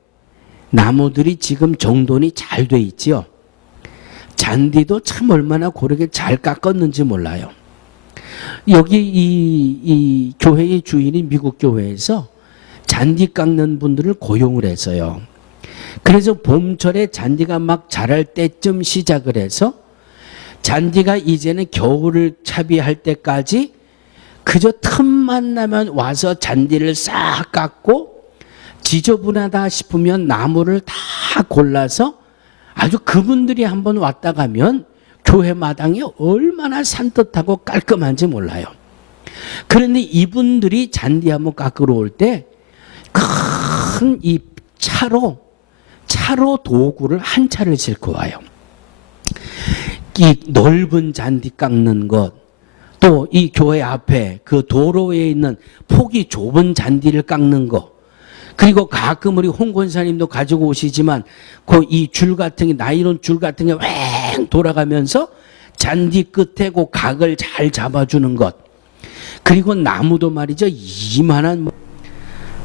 나무들이 지금 정돈이 잘 돼 있지요. 잔디도 참 얼마나 고르게 잘 깎았는지 몰라요. 여기 이 교회의 주인이 미국 교회에서 잔디 깎는 분들을 고용을 했어요. 그래서 봄철에 잔디가 막 자랄 때쯤 시작을 해서 잔디가 이제는 겨울을 차비할 때까지 그저 틈만 나면 와서 잔디를 싹 깎고, 지저분하다 싶으면 나무를 다 골라서 아주 그분들이 한번 왔다 가면 교회 마당이 얼마나 산뜻하고 깔끔한지 몰라요. 그런데 이분들이 잔디 한번 깎으러 올 때 큰 이 차로 도구를 한 차를 싣고 와요. 이 넓은 잔디 깎는 것, 또 이 교회 앞에 그 도로에 있는 폭이 좁은 잔디를 깎는 것, 그리고 가끔 우리 홍 권사님도 가지고 오시지만 그 이 줄 같은 게, 나이론 줄 같은 게 왱 돌아가면서 잔디 끝에 그 각을 잘 잡아주는 것, 그리고 나무도 말이죠, 이만한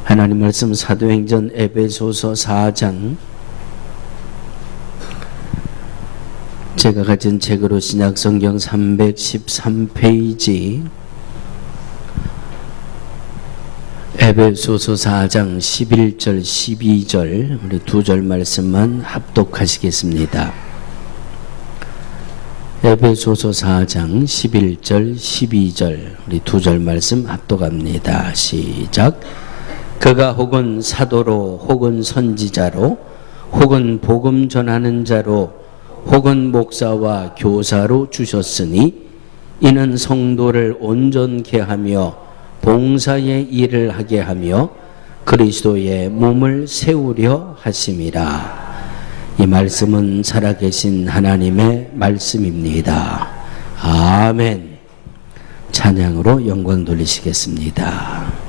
하나님 말씀 사도행전 에베소서 4장, 제가 가진 책으로 신약성경 313페이지, 에베소서 4장 11절 12절 우리 두 절 말씀만 합독하시겠습니다. 에베소서 4장 11절 12절 우리 두 절 말씀 합독합니다. 시작. 그가 혹은 사도로 혹은 선지자로 혹은 복음 전하는 자로 혹은 목사와 교사로 주셨으니 이는 성도를 온전케 하며 봉사의 일을 하게 하며 그리스도의 몸을 세우려 하심이라. 이 말씀은 살아계신 하나님의 말씀입니다. 아멘. 찬양으로 영광 돌리시겠습니다.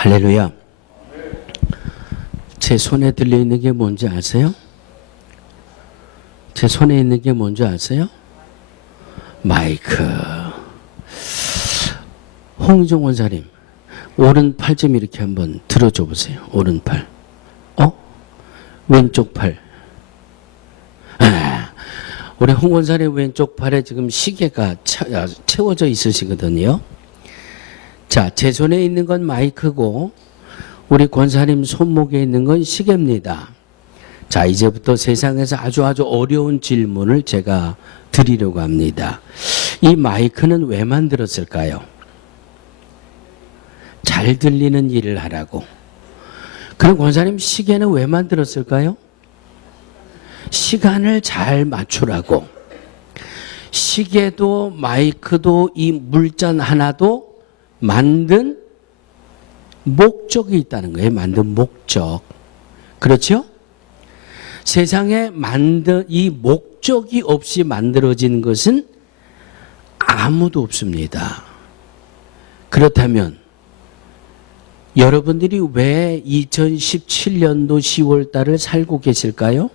할렐루야. 제 손에 들려있는 게 뭔지 아세요? 제 손에 있는 게 뭔지 아세요? 마이크. 홍정 원사님, 오른팔 좀 이렇게 한번 들어줘 보세요. 오른팔. 왼쪽 팔. 우리 홍 원사님 왼쪽 팔에 지금 시계가 채워져 있으시거든요. 자, 제 손에 있는 건 마이크고 우리 권사님 손목에 있는 건 시계입니다. 자, 이제부터 세상에서 아주 어려운 질문을 제가 드리려고 합니다. 이 마이크는 왜 만들었을까요? 잘 들리는 일을 하라고. 그럼 권사님 시계는 왜 만들었을까요? 시간을 잘 맞추라고. 시계도 마이크도 이 물잔 하나도 만든 목적이 있다는 거예요. 만든 목적. 그렇죠? 세상에 만든 이 목적이 없이 만들어진 것은 아무도 없습니다. 그렇다면 여러분들이 왜 2017년도 10월 달을 살고 계실까요?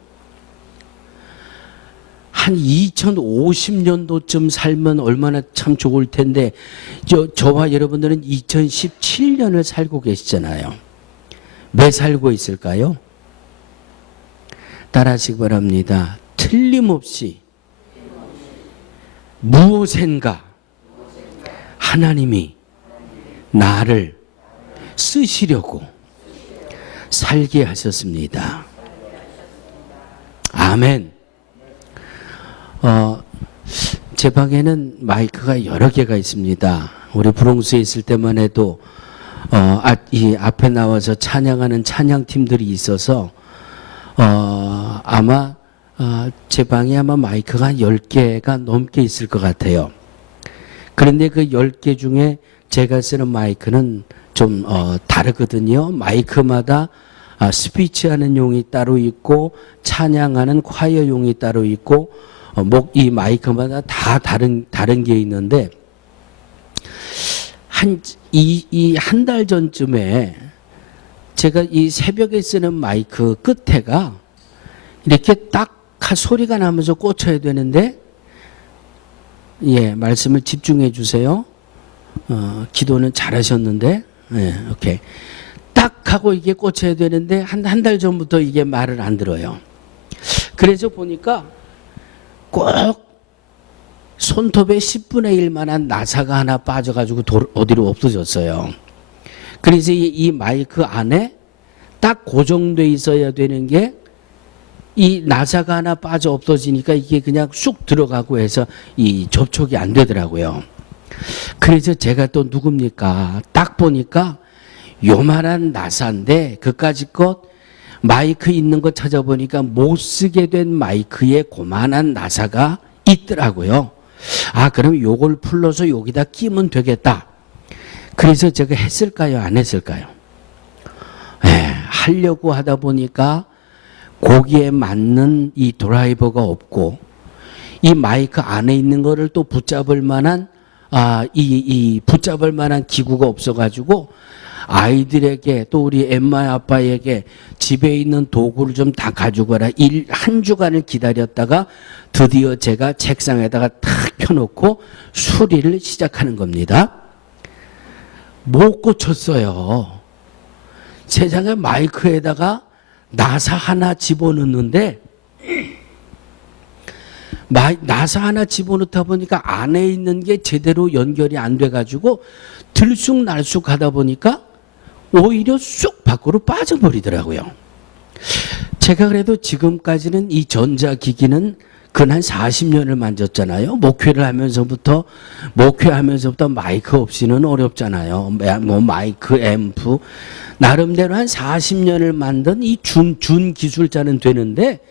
한 2050년도쯤 살면 얼마나 참 좋을 텐데 저와 여러분들은 2017년을 살고 계시잖아요. 왜 살고 있을까요? 따라하시기 바랍니다. 틀림없이 무엇인가 하나님이 나를 쓰시려고 살게 하셨습니다. 아멘. 제 방에는 마이크가 여러 개가 있습니다. 우리 브롱스에 있을 때만 해도 이 앞에 나와서 찬양하는 찬양팀들이 있어서 아마 제 방에 아마 마이크가 한 10개가 넘게 있을 것 같아요. 그런데 그 10개 중에 제가 쓰는 마이크는 좀 다르거든요. 마이크마다 스피치하는 용이 따로 있고 찬양하는 콰이어 용이 따로 있고 이 마이크마다 다 다른 게 있는데 한 달 전쯤에 제가 이 새벽에 쓰는 마이크 끝에가 이렇게 딱 소리가 나면서 꽂혀야 되는데 말씀을 집중해 주세요. 기도는 잘하셨는데 오케이. 딱 하고 이게 꽂혀야 되는데 한 달 전부터 이게 말을 안 들어요. 그래서 보니까 꼭 손톱에 10분의 1만한 나사가 하나 빠져가지고 어디로 없어졌어요. 그래서 이 마이크 안에 딱 고정돼 있어야 되는 게 이 나사가 하나 빠져 없어지니까 이게 그냥 쑥 들어가고 해서 이 접촉이 안 되더라고요. 그래서 제가 또 누굽니까? 딱 보니까 요만한 나사인데 그까짓 것 마이크 있는 거 찾아보니까 못 쓰게 된 마이크에 고만한 나사가 있더라고요. 그럼 요걸 풀러서 여기다 끼면 되겠다. 그래서 제가 했을까요? 안 했을까요? 하려고 하다 보니까 거기에 맞는 이 드라이버가 없고 이 마이크 안에 있는 거를 또 붙잡을 만한 붙잡을 만한 기구가 없어가지고 아이들에게 또 우리 엠마 아빠에게 집에 있는 도구를 좀 다 가지고 가라. 한 주간을 기다렸다가 드디어 제가 책상에다가 탁 펴놓고 수리를 시작하는 겁니다. 못 고쳤어요. 세상에 마이크에다가 나사 하나 집어넣는데 나사 하나 집어넣다 보니까 안에 있는 게 제대로 연결이 안 돼가지고 들쑥날쑥 하다 보니까 오히려 쑥 밖으로 빠져버리더라고요. 제가 그래도 지금까지는 이 전자기기는 근 40년을 만졌잖아요. 목회하면서부터 마이크 없이는 어렵잖아요. 뭐 마이크, 앰프. 나름대로 한 40년을 만든 이 준 기술자는 되는데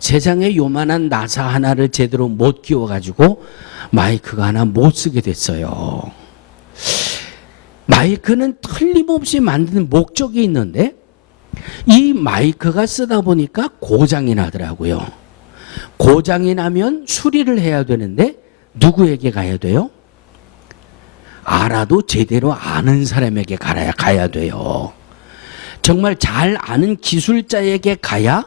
세상에 요만한 나사 하나를 제대로 못 끼워가지고 마이크가 하나 못 쓰게 됐어요. 마이크는 틀림없이 만드는 목적이 있는데 이 마이크가 쓰다 보니까 고장이 나더라고요. 고장이 나면 수리를 해야 되는데 누구에게 가야 돼요? 알아도 제대로 아는 사람에게 가야 돼요. 정말 잘 아는 기술자에게 가야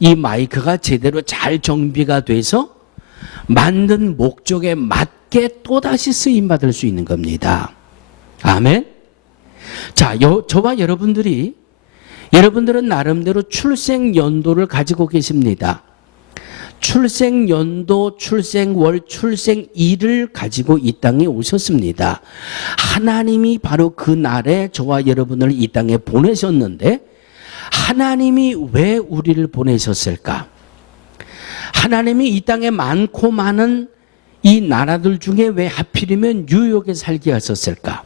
이 마이크가 제대로 잘 정비가 돼서 만든 목적에 맞게 또다시 쓰임받을 수 있는 겁니다. 아멘. 자, 저와 여러분들은 나름대로 출생 연도를 가지고 계십니다. 출생 연도, 출생월, 출생일을 가지고 이 땅에 오셨습니다. 하나님이 바로 그 날에 저와 여러분을 이 땅에 보내셨는데 하나님이 왜 우리를 보내셨을까? 하나님이 이 땅에 많고 많은 이 나라들 중에 왜 하필이면 뉴욕에 살게 하셨을까?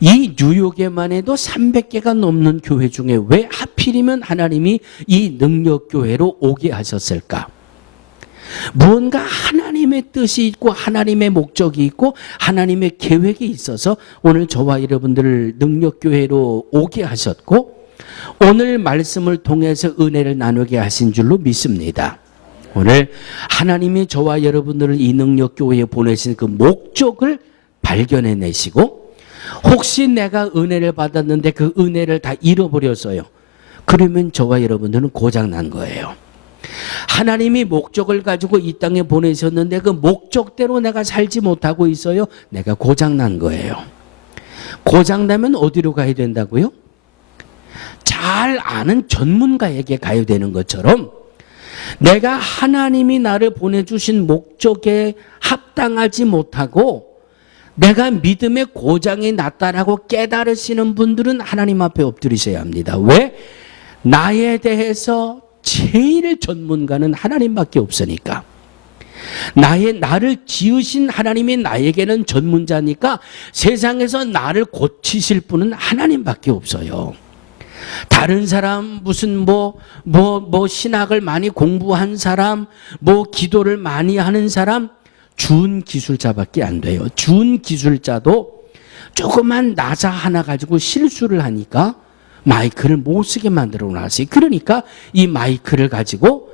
이 뉴욕에만 해도 300개가 넘는 교회 중에 왜 하필이면 하나님이 이 능력교회로 오게 하셨을까? 무언가 하나님의 뜻이 있고 하나님의 목적이 있고 하나님의 계획이 있어서 오늘 저와 여러분들을 능력교회로 오게 하셨고 오늘 말씀을 통해서 은혜를 나누게 하신 줄로 믿습니다. 오늘 하나님이 저와 여러분들을 이 능력교회에 보내신 그 목적을 발견해내시고 혹시 내가 은혜를 받았는데 그 은혜를 다 잃어버렸어요. 그러면 저와 여러분들은 고장난 거예요. 하나님이 목적을 가지고 이 땅에 보내셨는데 그 목적대로 내가 살지 못하고 있어요. 내가 고장난 거예요. 고장나면 어디로 가야 된다고요? 잘 아는 전문가에게 가야 되는 것처럼 내가 하나님이 나를 보내주신 목적에 합당하지 못하고 내가 믿음의 고장이 났다라고 깨달으시는 분들은 하나님 앞에 엎드리셔야 합니다. 왜? 나에 대해서 제일 전문가는 하나님밖에 없으니까. 나를 지으신 하나님이 나에게는 전문자니까 세상에서 나를 고치실 분은 하나님밖에 없어요. 다른 사람 무슨 신학을 많이 공부한 사람, 기도를 많이 하는 사람 준 기술자밖에 안 돼요. 준 기술자도 조그만 나사 하나 가지고 실수를 하니까 마이크를 못 쓰게 만들어 놨어요. 그러니까 이 마이크를 가지고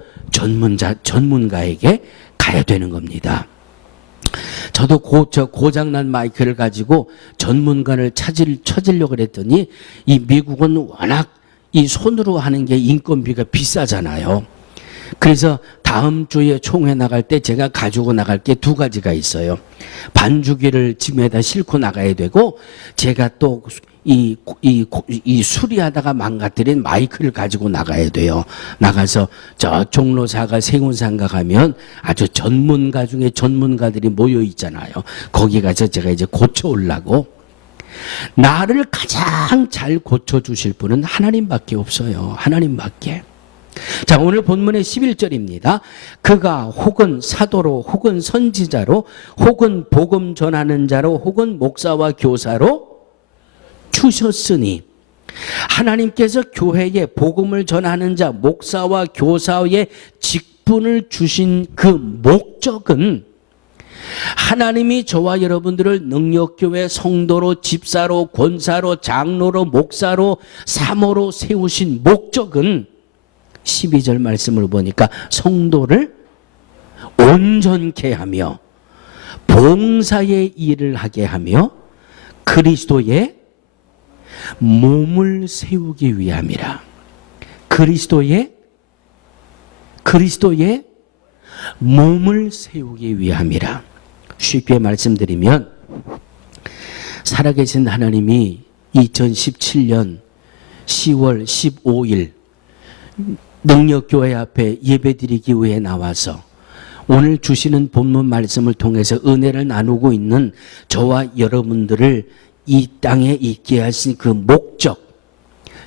전문가에게 가야 되는 겁니다. 저도 고장난 마이크를 가지고 전문가를 찾으려고 그랬더니 이 미국은 워낙 이 손으로 하는 게 인건비가 비싸잖아요. 그래서 다음 주에 총회 나갈 때 제가 가지고 나갈 게 두 가지가 있어요. 반주기를 짐에다 싣고 나가야 되고 제가 또 이 수리하다가 망가뜨린 마이크를 가지고 나가야 돼요. 나가서 저 종로사가 세운상가 가면 아주 전문가 중에 전문가들이 모여 있잖아요. 거기 가서 제가 이제 고쳐오려고. 나를 가장 잘 고쳐주실 분은 하나님밖에 없어요. 하나님밖에. 자, 오늘 본문의 11절입니다. 그가 혹은 사도로 혹은 선지자로 혹은 복음 전하는 자로 혹은 목사와 교사로 주셨으니 하나님께서 교회에 복음을 전하는 자 목사와 교사의 직분을 주신 그 목적은 하나님이 저와 여러분들을 능력교회 성도로 집사로 권사로 장로로 목사로 사모로 세우신 목적은 12절 말씀을 보니까 성도를 온전케 하며 봉사의 일을 하게 하며 그리스도의 몸을 세우기 위함이라. 그리스도의 몸을 세우기 위함이라. 쉽게 말씀드리면 살아계신 하나님이 2017년 10월 15일 능력교회 앞에 예배드리기 위해 나와서 오늘 주시는 본문 말씀을 통해서 은혜를 나누고 있는 저와 여러분들을 이 땅에 있게 하신 그 목적,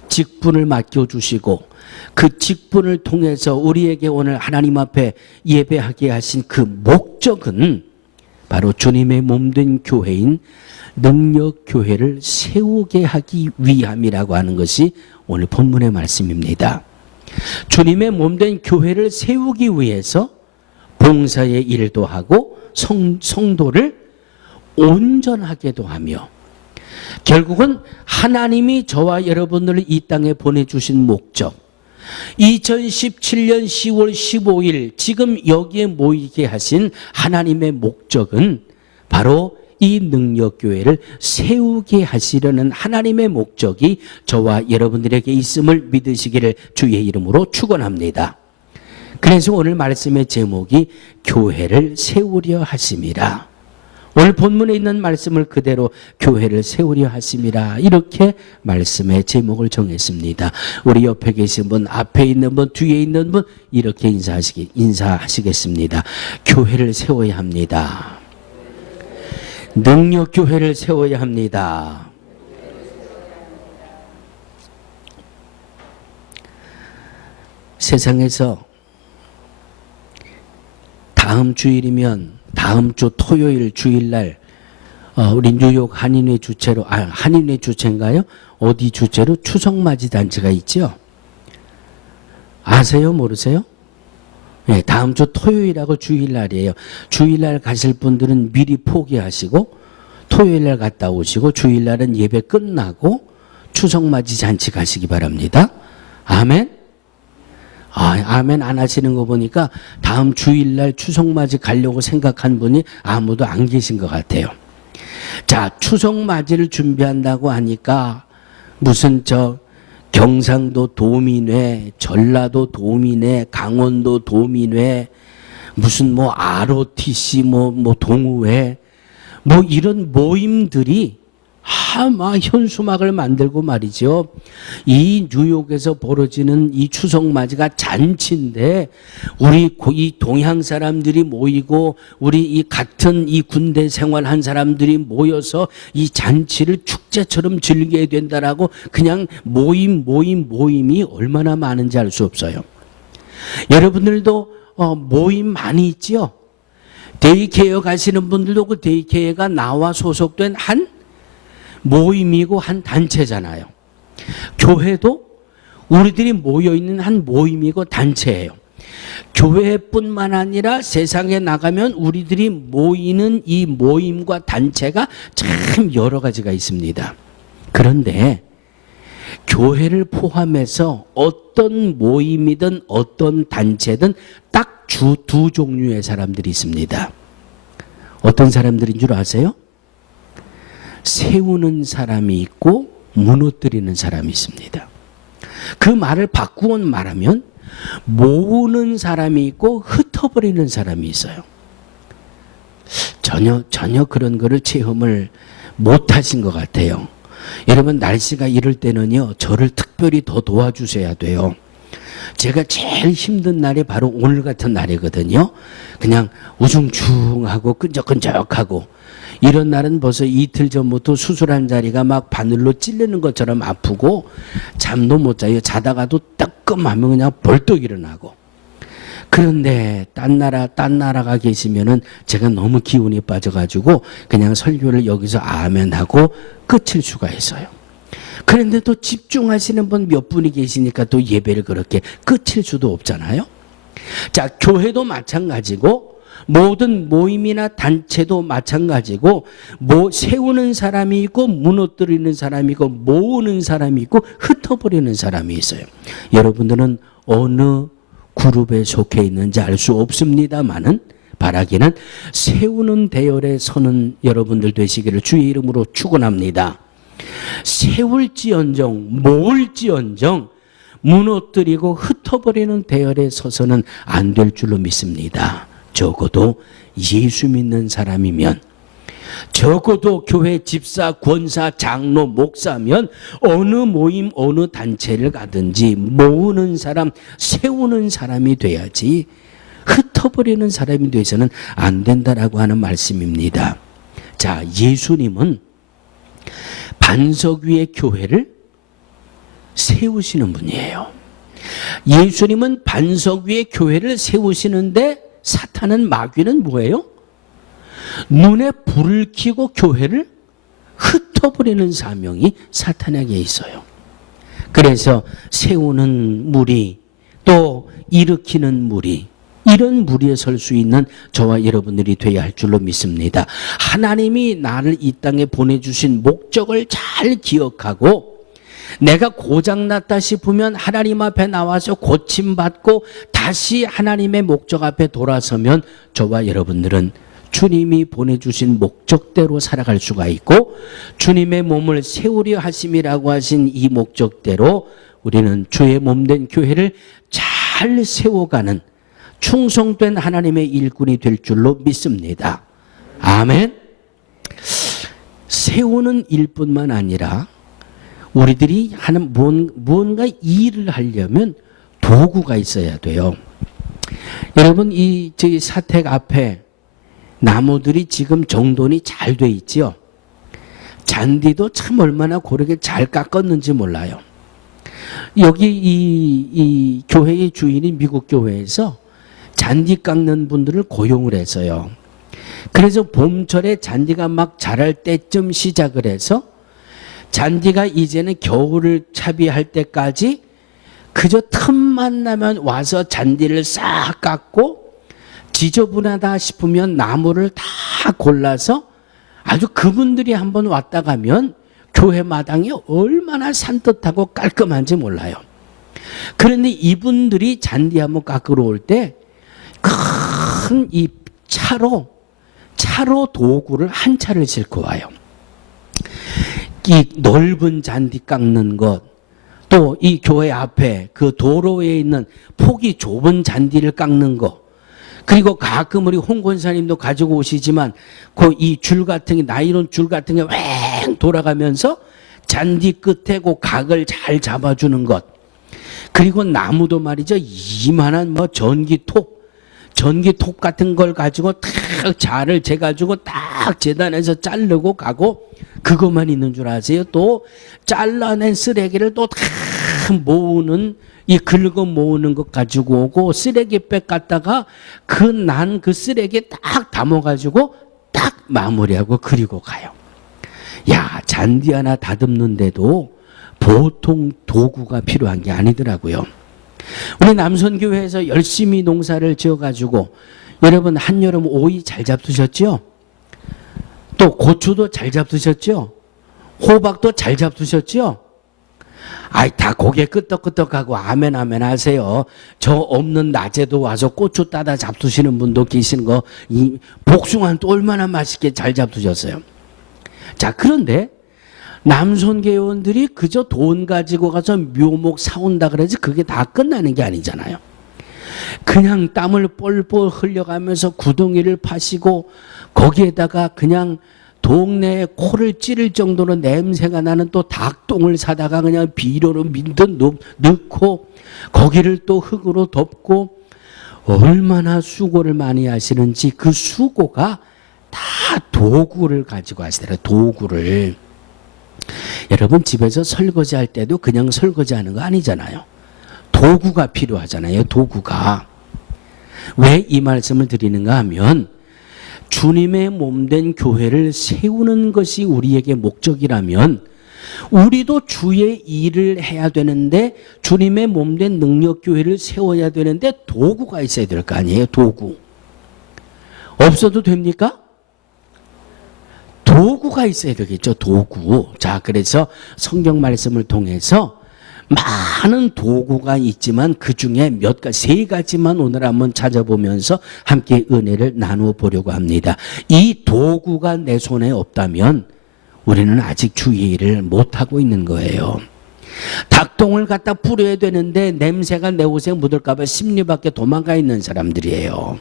직분을 맡겨주시고 그 직분을 통해서 우리에게 오늘 하나님 앞에 예배하게 하신 그 목적은 바로 주님의 몸된 교회인 능력교회를 세우게 하기 위함이라고 하는 것이 오늘 본문의 말씀입니다. 주님의 몸된 교회를 세우기 위해서 봉사의 일도 하고 성도를 온전하게도 하며 결국은 하나님이 저와 여러분들을 이 땅에 보내주신 목적 2017년 10월 15일 지금 여기에 모이게 하신 하나님의 목적은 바로 이 능력교회를 세우게 하시려는 하나님의 목적이 저와 여러분들에게 있음을 믿으시기를 주의 이름으로 축원합니다. 그래서 오늘 말씀의 제목이 교회를 세우려 하심이라. 오늘 본문에 있는 말씀을 그대로 교회를 세우려 하심이라, 이렇게 말씀의 제목을 정했습니다. 우리 옆에 계신 분, 앞에 있는 분, 뒤에 있는 분 이렇게 인사하시겠습니다. 교회를 세워야 합니다. 능력교회를 세워야 합니다. 세상에서 다음 주일이면 다음 주 토요일 주일날 우리 뉴욕 한인회 주최로, 한인회 주최인가요? 어디 주최로 추석맞이 단체가 있죠? 아세요? 모르세요? 네, 다음 주 토요일하고 주일날이에요. 주일날 가실 분들은 미리 포기하시고 토요일날 갔다 오시고 주일날은 예배 끝나고 추석맞이 잔치 가시기 바랍니다. 아멘? 아멘 안 하시는 거 보니까 다음 주일날 추석맞이 가려고 생각한 분이 아무도 안 계신 것 같아요. 자, 추석맞이를 준비한다고 하니까 무슨 경상도 도민회, 전라도 도민회, 강원도 도민회, 무슨 ROTC, 동우회, 이런 모임들이 현수막을 만들고 말이죠. 이 뉴욕에서 벌어지는 이 추석맞이가 잔치인데 우리 이 동양 사람들이 모이고 우리 이 같은 이 군대 생활한 사람들이 모여서 이 잔치를 축제처럼 즐겨야 된다라고 그냥 모임이 얼마나 많은지 알 수 없어요. 여러분들도 모임 많이 있죠? 데이케어 가시는 분들도 그 데이케어가 나와 소속된 한 모임이고 한 단체잖아요. 교회도 우리들이 모여있는 한 모임이고 단체예요. 교회뿐만 아니라 세상에 나가면 우리들이 모이는 이 모임과 단체가 참 여러 가지가 있습니다. 그런데 교회를 포함해서 어떤 모임이든 어떤 단체든 딱 두 종류의 사람들이 있습니다. 어떤 사람들인 줄 아세요? 세우는 사람이 있고 무너뜨리는 사람이 있습니다. 그 말을 바꾸어 말하면 모으는 사람이 있고 흩어버리는 사람이 있어요. 전혀 그런 거를 체험을 못 하신 것 같아요. 여러분, 날씨가 이럴 때는요, 저를 특별히 더 도와주셔야 돼요. 제가 제일 힘든 날이 바로 오늘 같은 날이거든요. 그냥 우중충하고 끈적끈적하고, 이런 날은 벌써 이틀 전부터 수술한 자리가 막 바늘로 찔리는 것처럼 아프고 잠도 못 자요. 자다가도 따끔하면 그냥 벌떡 일어나고. 그런데 딴 나라가 계시면은 제가 너무 기운이 빠져가지고 그냥 설교를 여기서 아멘하고 끝일 수가 있어요. 그런데 또 집중하시는 분 몇 분이 계시니까 또 예배를 그렇게 끝일 수도 없잖아요. 자, 교회도 마찬가지고 모든 모임이나 단체도 마찬가지고 세우는 사람이 있고 무너뜨리는 사람이 있고 모으는 사람이 있고 흩어버리는 사람이 있어요. 여러분들은 어느 그룹에 속해 있는지 알 수 없습니다만은 바라기는 세우는 대열에 서는 여러분들 되시기를 주의 이름으로 축원합니다. 세울지언정 모을지언정 무너뜨리고 흩어버리는 대열에 서서는 안 될 줄로 믿습니다. 적어도 예수 믿는 사람이면, 적어도 교회 집사, 권사, 장로, 목사면 어느 모임, 어느 단체를 가든지 모으는 사람, 세우는 사람이 돼야지 흩어버리는 사람이 돼서는 안 된다라고 하는 말씀입니다. 자, 예수님은 반석 위의 교회를 세우시는 분이에요. 예수님은 반석 위의 교회를 세우시는데 사탄은, 마귀는 뭐예요? 눈에 불을 켜고 교회를 흩어버리는 사명이 사탄에게 있어요. 그래서 세우는 무리, 또 일으키는 무리, 이런 무리에 설 수 있는 저와 여러분들이 되어야 할 줄로 믿습니다. 하나님이 나를 이 땅에 보내주신 목적을 잘 기억하고 내가 고장났다 싶으면 하나님 앞에 나와서 고침받고 다시 하나님의 목적 앞에 돌아서면 저와 여러분들은 주님이 보내주신 목적대로 살아갈 수가 있고, 주님의 몸을 세우려 하심이라고 하신 이 목적대로 우리는 주의 몸된 교회를 잘 세워가는 충성된 하나님의 일꾼이 될 줄로 믿습니다. 아멘. 세우는 일뿐만 아니라 우리들이 하는 무언가 일을 하려면 도구가 있어야 돼요. 여러분, 저희 사택 앞에 나무들이 지금 정돈이 잘 돼 있지요. 잔디도 참 얼마나 고르게 잘 깎았는지 몰라요. 여기 이 교회의 주인이 미국 교회에서 잔디 깎는 분들을 고용을 했어요. 그래서 봄철에 잔디가 막 자랄 때쯤 시작을 해서 잔디가 이제는 겨울을 차비할 때까지 그저 틈만 나면 와서 잔디를 싹 깎고, 지저분하다 싶으면 나무를 다 골라서 아주 그분들이 한번 왔다 가면 교회 마당이 얼마나 산뜻하고 깔끔한지 몰라요. 그런데 이분들이 잔디 한번 깎으러 올 때 큰 이 차로 도구를 한 차를 싣고 와요. 이 넓은 잔디 깎는 것, 또 이 교회 앞에 그 도로에 있는 폭이 좁은 잔디를 깎는 것, 그리고 가끔 우리 홍 권사님도 가지고 오시지만 그 이 줄 같은 게, 나이론 줄 같은 게 왱 돌아가면서 잔디 끝에 그 각을 잘 잡아주는 것, 그리고 나무도 말이죠, 이만한 뭐 전기톱 같은 걸 가지고 탁 자를 재가지고 딱 재단해서 자르고 가고, 그것만 있는 줄 아세요? 또 잘라낸 쓰레기를 또 다 모으는, 이 긁어 모으는 것 가지고 오고, 쓰레기백 갖다가 그 쓰레기 딱 담아가지고 딱 마무리하고 그리고 가요. 야, 잔디 하나 다듬는데도 보통 도구가 필요한 게 아니더라고요. 우리 남선교회에서 열심히 농사를 지어가지고, 여러분 한여름 오이 잘 잡수셨죠? 또 고추도 잘 잡수셨죠? 호박도 잘 잡수셨죠? 아이, 다 고개 끄덕끄덕하고 아멘 하세요. 저 없는 낮에도 와서 고추 따다 잡수시는 분도 계시는 거, 이 복숭아는 또 얼마나 맛있게 잘 잡수셨어요. 자, 그런데 남손교회원들이 그저 돈 가지고 가서 묘목 사온다 그래서 그게 다 끝나는 게 아니잖아요. 그냥 땀을 뻘뻘 흘려가면서 구덩이를 파시고, 거기에다가 그냥 동네에 코를 찌를 정도로 냄새가 나는 또 닭똥을 사다가 그냥 비료로 민듯 넣고, 거기를 또 흙으로 덮고, 얼마나 수고를 많이 하시는지, 그 수고가 다 도구를 가지고 하시더라고요. 도구를. 여러분, 집에서 설거지 할 때도 그냥 설거지 하는 거 아니잖아요. 도구가 필요하잖아요. 도구가. 왜 이 말씀을 드리는가 하면, 주님의 몸된 교회를 세우는 것이 우리에게 목적이라면 우리도 주의 일을 해야 되는데, 주님의 몸된 능력교회를 세워야 되는데 도구가 있어야 될 거 아니에요. 도구. 없어도 됩니까? 도구가 있어야 되겠죠. 도구. 자, 그래서 성경 말씀을 통해서 많은 도구가 있지만 그 중에 세 가지만 오늘 한번 찾아보면서 함께 은혜를 나누어 보려고 합니다. 이 도구가 내 손에 없다면 우리는 아직 주의 일을 못하고 있는 거예요. 닭똥을 갖다 뿌려야 되는데 냄새가 내 옷에 묻을까 봐 심리 밖에 도망가 있는 사람들이에요.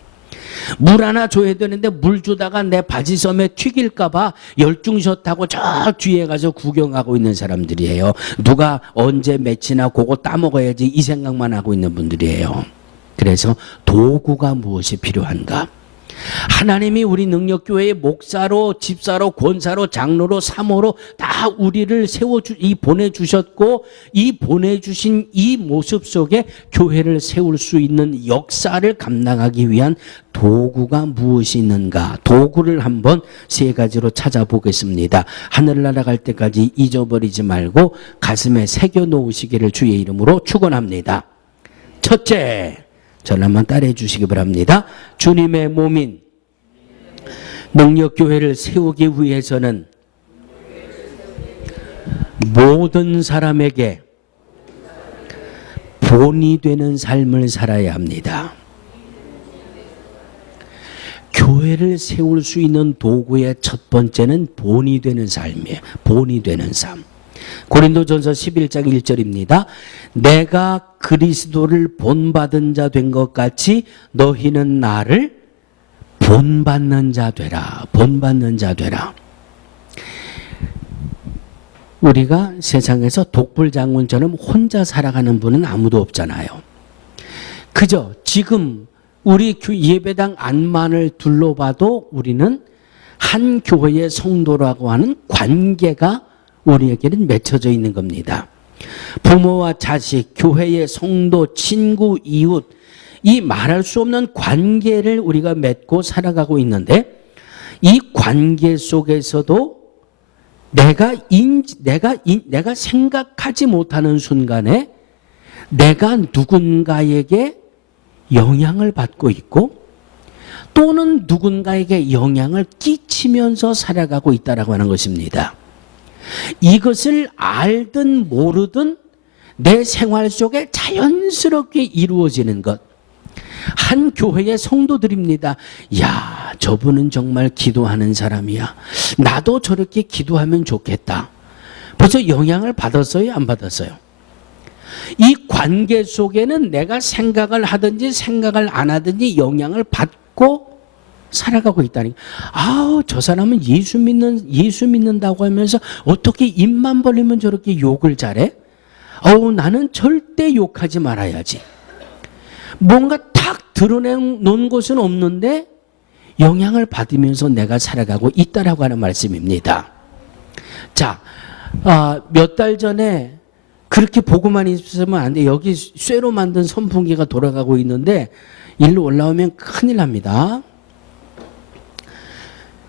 물 하나 줘야 되는데 물 주다가 내 바지섬에 튀길까 봐 열중샷 타고 저 뒤에 가서 구경하고 있는 사람들이에요. 누가 언제 맺히나 그거 따먹어야지 이 생각만 하고 있는 분들이에요. 그래서 도구가 무엇이 필요한가? 하나님이 우리 능력교회의 목사로, 집사로, 권사로, 장로로, 사모로 다 우리를 보내주셨고, 이 보내주신 이 모습 속에 교회를 세울 수 있는 역사를 감당하기 위한 도구가 무엇이 있는가? 도구를 한번 세 가지로 찾아보겠습니다. 하늘 날아갈 때까지 잊어버리지 말고 가슴에 새겨 놓으시기를 주의 이름으로 축원합니다. 첫째, 저를 한번 따라해 주시기 바랍니다. 주님의 몸인 능력교회를 세우기 위해서는 모든 사람에게 본이 되는 삶을 살아야 합니다. 교회를 세울 수 있는 도구의 첫 번째는 본이 되는 삶이에요. 본이 되는 삶. 고린도전서 11장 1절입니다. 내가 그리스도를 본받은 자 된 것 같이 너희는 나를 본받는 자 되라. 본받는 자 되라. 우리가 세상에서 독불장군처럼 혼자 살아가는 분은 아무도 없잖아요. 그저 지금 우리 예배당 안만을 둘러봐도 우리는 한 교회의 성도라고 하는 관계가 우리에게는 맺혀져 있는 겁니다. 부모와 자식, 교회의 성도, 친구, 이웃, 이 말할 수 없는 관계를 우리가 맺고 살아가고 있는데 이 관계 속에서도 내가 생각하지 못하는 순간에 내가 누군가에게 영향을 받고 있고 또는 누군가에게 영향을 끼치면서 살아가고 있다라고 하는 것입니다. 이것을 알든 모르든 내 생활 속에 자연스럽게 이루어지는 것. 한 교회의 성도들입니다. 야, 저분은 정말 기도하는 사람이야. 나도 저렇게 기도하면 좋겠다. 벌써 영향을 받았어요? 안 받았어요? 이 관계 속에는 내가 생각을 하든지 생각을 안 하든지 영향을 받고 살아가고 있다니. 아우, 저 사람은 예수 믿는다고 하면서 어떻게 입만 벌리면 저렇게 욕을 잘해? 어우, 나는 절대 욕하지 말아야지. 뭔가 탁 드러내놓은 것은 없는데 영향을 받으면서 내가 살아가고 있다라고 하는 말씀입니다. 자, 몇 달 전에 그렇게 보고만 있으면 안 돼. 여기 쇠로 만든 선풍기가 돌아가고 있는데 일로 올라오면 큰일 납니다.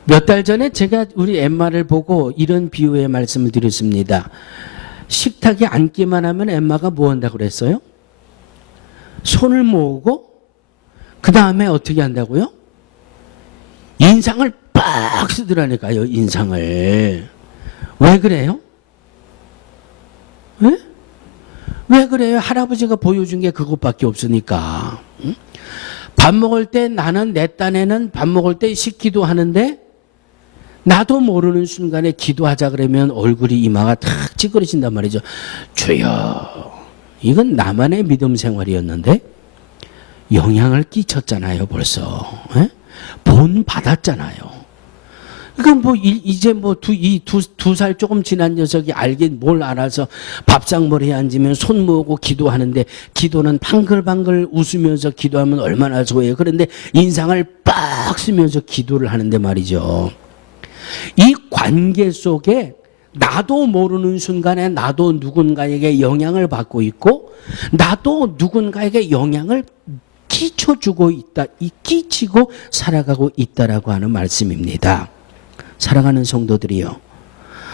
몇 달 전에 제가 우리 엠마를 보고 이런 비유의 말씀을 드렸습니다. 식탁에 앉기만 하면 엠마가 뭐 한다고 그랬어요? 손을 모으고 그 다음에 어떻게 한다고요? 인상을 빡 쓰더라니까요. 인상을. 왜 그래요? 왜? 왜 그래요? 할아버지가 보여준 게 그것밖에 없으니까. 응? 밥 먹을 때 나는 내 딴에는 밥 먹을 때 식기도 하는데 나도 모르는 순간에 기도하자 그러면 얼굴이 이마가 탁 찌그러진단 말이죠. 주여. 이건 나만의 믿음 생활이었는데 영향을 끼쳤잖아요. 벌써. 에? 본 받았잖아요. 그러니까 이제 두 살 조금 지난 녀석이 알긴 뭘 알아서 밥상머리에 앉으면 손 모으고 기도하는데 기도는 방글방글 웃으면서 기도하면 얼마나 좋아요. 그런데 인상을 빡 쓰면서 기도를 하는데 말이죠. 이 관계 속에 나도 모르는 순간에 나도 누군가에게 영향을 받고 있고 나도 누군가에게 영향을 끼쳐주고 있다, 끼치고 살아가고 있다라고 하는 말씀입니다. 사랑하는 성도들이요.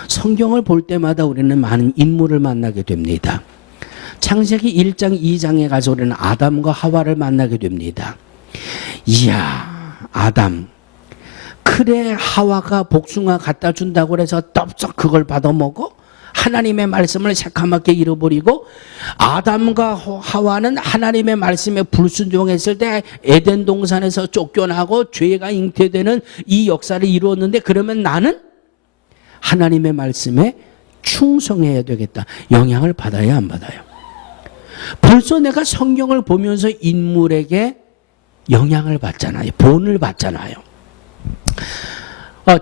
성경을 볼 때마다 우리는 많은 인물을 만나게 됩니다. 창세기 1장, 2장에 가서 우리는 아담과 하와를 만나게 됩니다. 이야, 아담. 그래, 하와가 복숭아 갖다 준다고 해서 떡썩 그걸 받아먹어? 하나님의 말씀을 새카맣게 잃어버리고 아담과 하와는 하나님의 말씀에 불순종했을 때 에덴 동산에서 쫓겨나고 죄가 잉태되는 이 역사를 이루었는데 그러면 나는 하나님의 말씀에 충성해야 되겠다. 영향을 받아야 안 받아요? 벌써 내가 성경을 보면서 인물에게 영향을 받잖아요. 본을 받잖아요.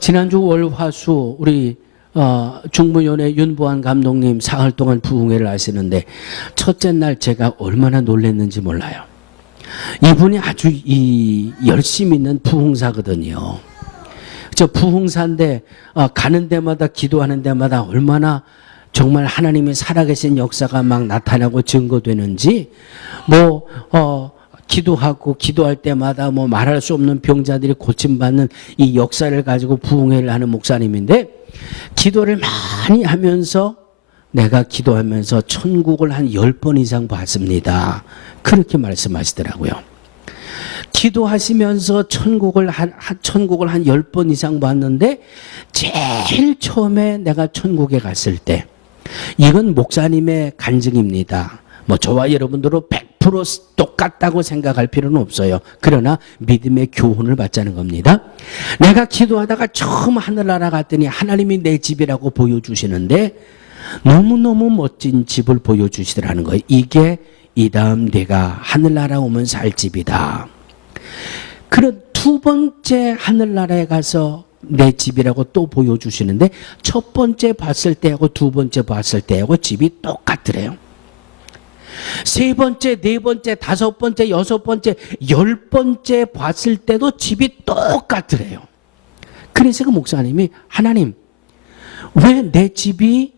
지난주 월화수 우리 중무연의 윤보한 감독님 사흘 동안 부흥회를 하시는데 첫째 날 제가 얼마나 놀랐는지 몰라요. 이분이 아주 열심히 있는 부흥사거든요. 저 부흥사인데 가는 데마다 기도하는 데마다 얼마나 정말 하나님의 살아계신 역사가 막 나타나고 증거되는지 기도하고 기도할 때마다 말할 수 없는 병자들이 고침받는 이 역사를 가지고 부흥회를 하는 목사님인데 기도를 많이 하면서 내가 기도하면서 천국을 한 10번 이상 봤습니다. 그렇게 말씀하시더라고요. 기도하시면서 천국을 한 10번 이상 봤는데 제일 처음에 내가 천국에 갔을 때 이건 목사님의 간증입니다. 저와 여러분들로 100% 똑같다고 생각할 필요는 없어요. 그러나 믿음의 교훈을 받자는 겁니다. 내가 기도하다가 처음 하늘나라 갔더니 하나님이 내 집이라고 보여주시는데 너무너무 멋진 집을 보여주시더라는 거예요. 이게 이 다음 내가 하늘나라 오면 살 집이다. 그런 두 번째 하늘나라에 가서 내 집이라고 또 보여주시는데 첫 번째 봤을 때하고 두 번째 봤을 때하고 집이 똑같더래요. 세 번째, 네 번째, 다섯 번째, 여섯 번째, 10번째 봤을 때도 집이 똑같더래요. 그래서 그 목사님이 하나님 왜 내 집이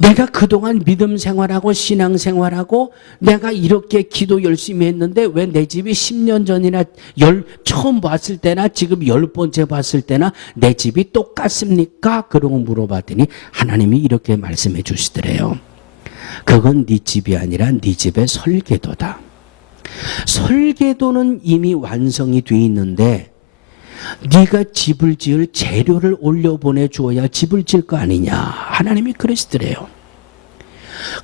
내가 그동안 믿음 생활하고 신앙 생활하고 내가 이렇게 기도 열심히 했는데 왜 내 집이 10년 전이나 처음 봤을 때나 지금 10번째 봤을 때나 내 집이 똑같습니까? 그러고 물어봤더니 하나님이 이렇게 말씀해 주시더래요. 그건 네 집이 아니라 네 집의 설계도다. 설계도는 이미 완성이 돼 있는데 네가 집을 지을 재료를 올려보내 주어야 집을 지을 거 아니냐. 하나님이 그러시더래요.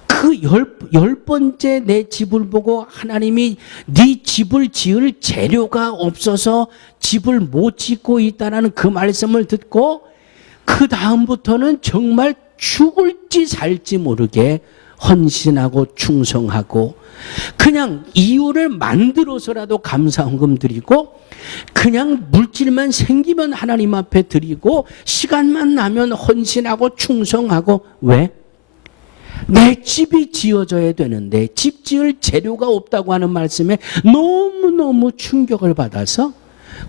그 열 번째 내 집을 보고 하나님이 네 집을 지을 재료가 없어서 집을 못 짓고 있다는 그 말씀을 듣고 그 다음부터는 정말 죽을지 살지 모르게 헌신하고 충성하고 그냥 이유를 만들어서라도 감사헌금 드리고 그냥 물질만 생기면 하나님 앞에 드리고 시간만 나면 헌신하고 충성하고 왜? 내 집이 지어져야 되는데 집 지을 재료가 없다고 하는 말씀에 너무너무 충격을 받아서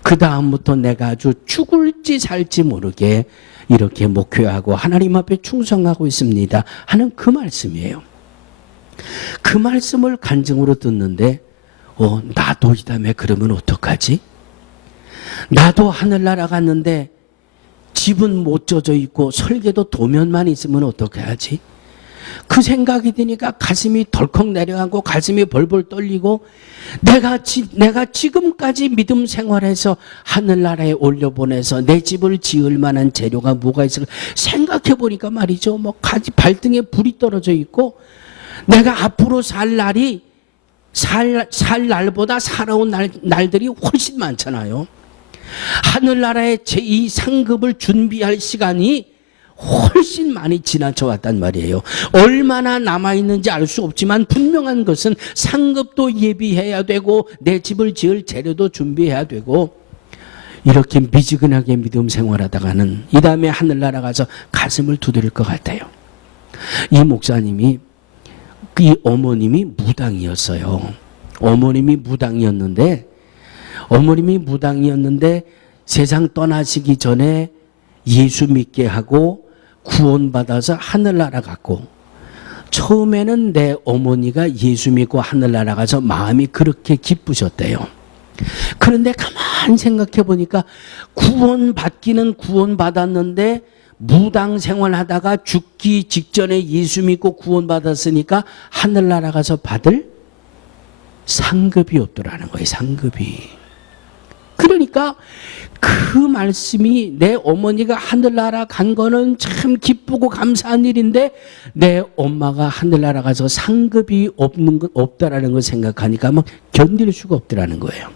그 다음부터 내가 아주 죽을지 살지 모르게 이렇게 목회하고 하나님 앞에 충성하고 있습니다 하는 그 말씀이에요. 그 말씀을 간증으로 듣는데 나도 이 다음에 그러면 어떡하지? 나도 하늘나라 갔는데 집은 못 져져 있고 설계도 도면만 있으면 어떻게 하지? 그 생각이 드니까 가슴이 덜컥 내려가고 가슴이 벌벌 떨리고 내가 지금까지 믿음 생활해서 하늘나라에 올려보내서 내 집을 지을 만한 재료가 뭐가 있을까 생각해 보니까 말이죠. 발등에 불이 떨어져 있고 내가 앞으로 살 날보다 살아온 날들이 훨씬 많잖아요. 하늘나라의 제2 상급을 준비할 시간이 훨씬 많이 지나쳐 왔단 말이에요. 얼마나 남아있는지 알 수 없지만 분명한 것은 상급도 예비해야 되고 내 집을 지을 재료도 준비해야 되고 이렇게 미지근하게 믿음 생활하다가는 이 다음에 하늘나라 가서 가슴을 두드릴 것 같아요. 이 목사님이 이 어머님이 무당이었어요. 어머님이 무당이었는데 세상 떠나시기 전에 예수 믿게 하고 구원받아서 하늘나라 갔고 처음에는 내 어머니가 예수 믿고 하늘나라 가서 마음이 그렇게 기쁘셨대요. 그런데 가만 생각해 보니까 구원받기는 구원받았는데 무당 생활하다가 죽기 직전에 예수 믿고 구원받았으니까 하늘나라 가서 받을 상급이 없더라는 거예요. 상급이. 그러니까 그 말씀이 내 어머니가 하늘나라 간 거는 참 기쁘고 감사한 일인데 내 엄마가 하늘나라 가서 상급이 없다라는 걸 생각하니까 막 견딜 수가 없더라는 거예요.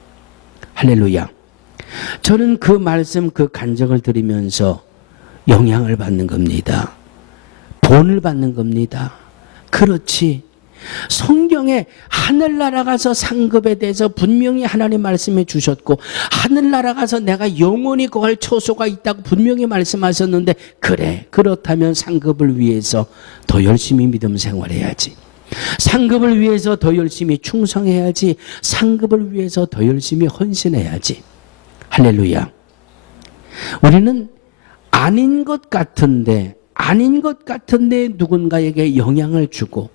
할렐루야. 저는 그 말씀 그 간증을 들으면서 영향을 받는 겁니다. 본을 받는 겁니다. 그렇지. 성경에 하늘나라 가서 상급에 대해서 분명히 하나님 말씀해 주셨고 하늘나라 가서 내가 영원히 거할 처소가 있다고 분명히 말씀하셨는데 그래 그렇다면 상급을 위해서 더 열심히 믿음 생활해야지. 상급을 위해서 더 열심히 충성해야지. 상급을 위해서 더 열심히 헌신해야지. 할렐루야. 우리는 아닌 것 같은데 누군가에게 영향을 주고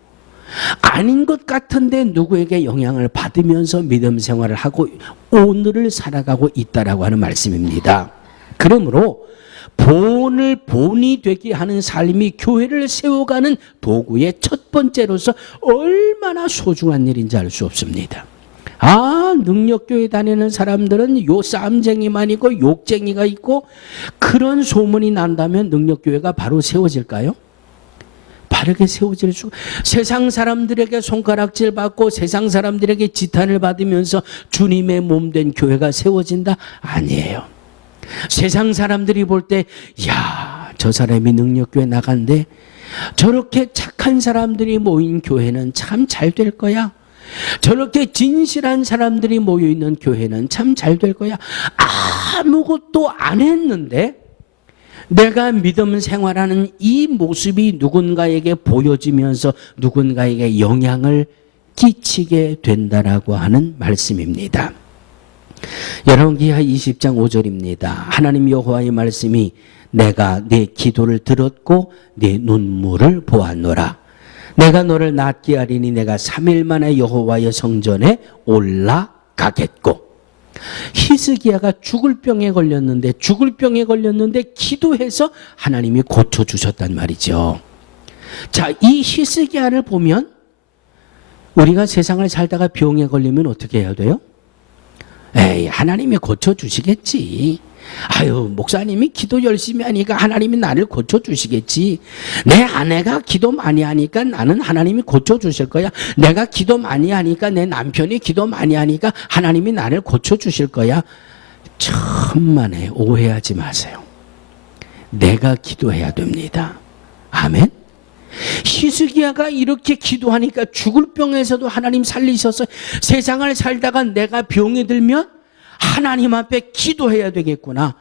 아닌 것 같은데 누구에게 영향을 받으면서 믿음 생활을 하고 오늘을 살아가고 있다라고 하는 말씀입니다. 그러므로 본이 되게 하는 삶이 교회를 세워가는 도구의 첫 번째로서 얼마나 소중한 일인지 알 수 없습니다. 능력교회 다니는 사람들은 요 쌈쟁이만 있고 욕쟁이가 있고 그런 소문이 난다면 능력교회가 바로 세워질까요? 바르게 세워질 수, 세상 사람들에게 손가락질 받고 세상 사람들에게 지탄을 받으면서 주님의 몸된 교회가 세워진다? 아니에요. 세상 사람들이 볼 때, 야, 저 사람이 능력교회 나간대. 저렇게 착한 사람들이 모인 교회는 참 잘 될 거야. 저렇게 진실한 사람들이 모여있는 교회는 참 잘 될 거야. 아무것도 안 했는데 내가 믿음 생활하는 이 모습이 누군가에게 보여지면서 누군가에게 영향을 끼치게 된다라고 하는 말씀입니다. 열왕기하 20장 5절입니다. 하나님 여호와의 말씀이 내가 내 기도를 들었고 내 눈물을 보았노라. 내가 너를 낫게 하리니 내가 3일 만에 여호와의 성전에 올라가겠고. 히스기야가 죽을 병에 걸렸는데 기도해서 하나님이 고쳐주셨단 말이죠. 자, 이 히스기야를 보면 우리가 세상을 살다가 병에 걸리면 어떻게 해야 돼요? 에이, 하나님이 고쳐주시겠지. 아유, 목사님이 기도 열심히 하니까 하나님이 나를 고쳐주시겠지. 내 아내가 기도 많이 하니까 나는 하나님이 고쳐주실 거야. 내가 기도 많이 하니까 내 남편이 기도 많이 하니까 하나님이 나를 고쳐주실 거야. 천만에 오해하지 마세요. 내가 기도해야 됩니다. 아멘. 히스기야가 이렇게 기도하니까 죽을 병에서도 하나님 살리셔서 세상을 살다가 내가 병이 들면 하나님 앞에 기도해야 되겠구나.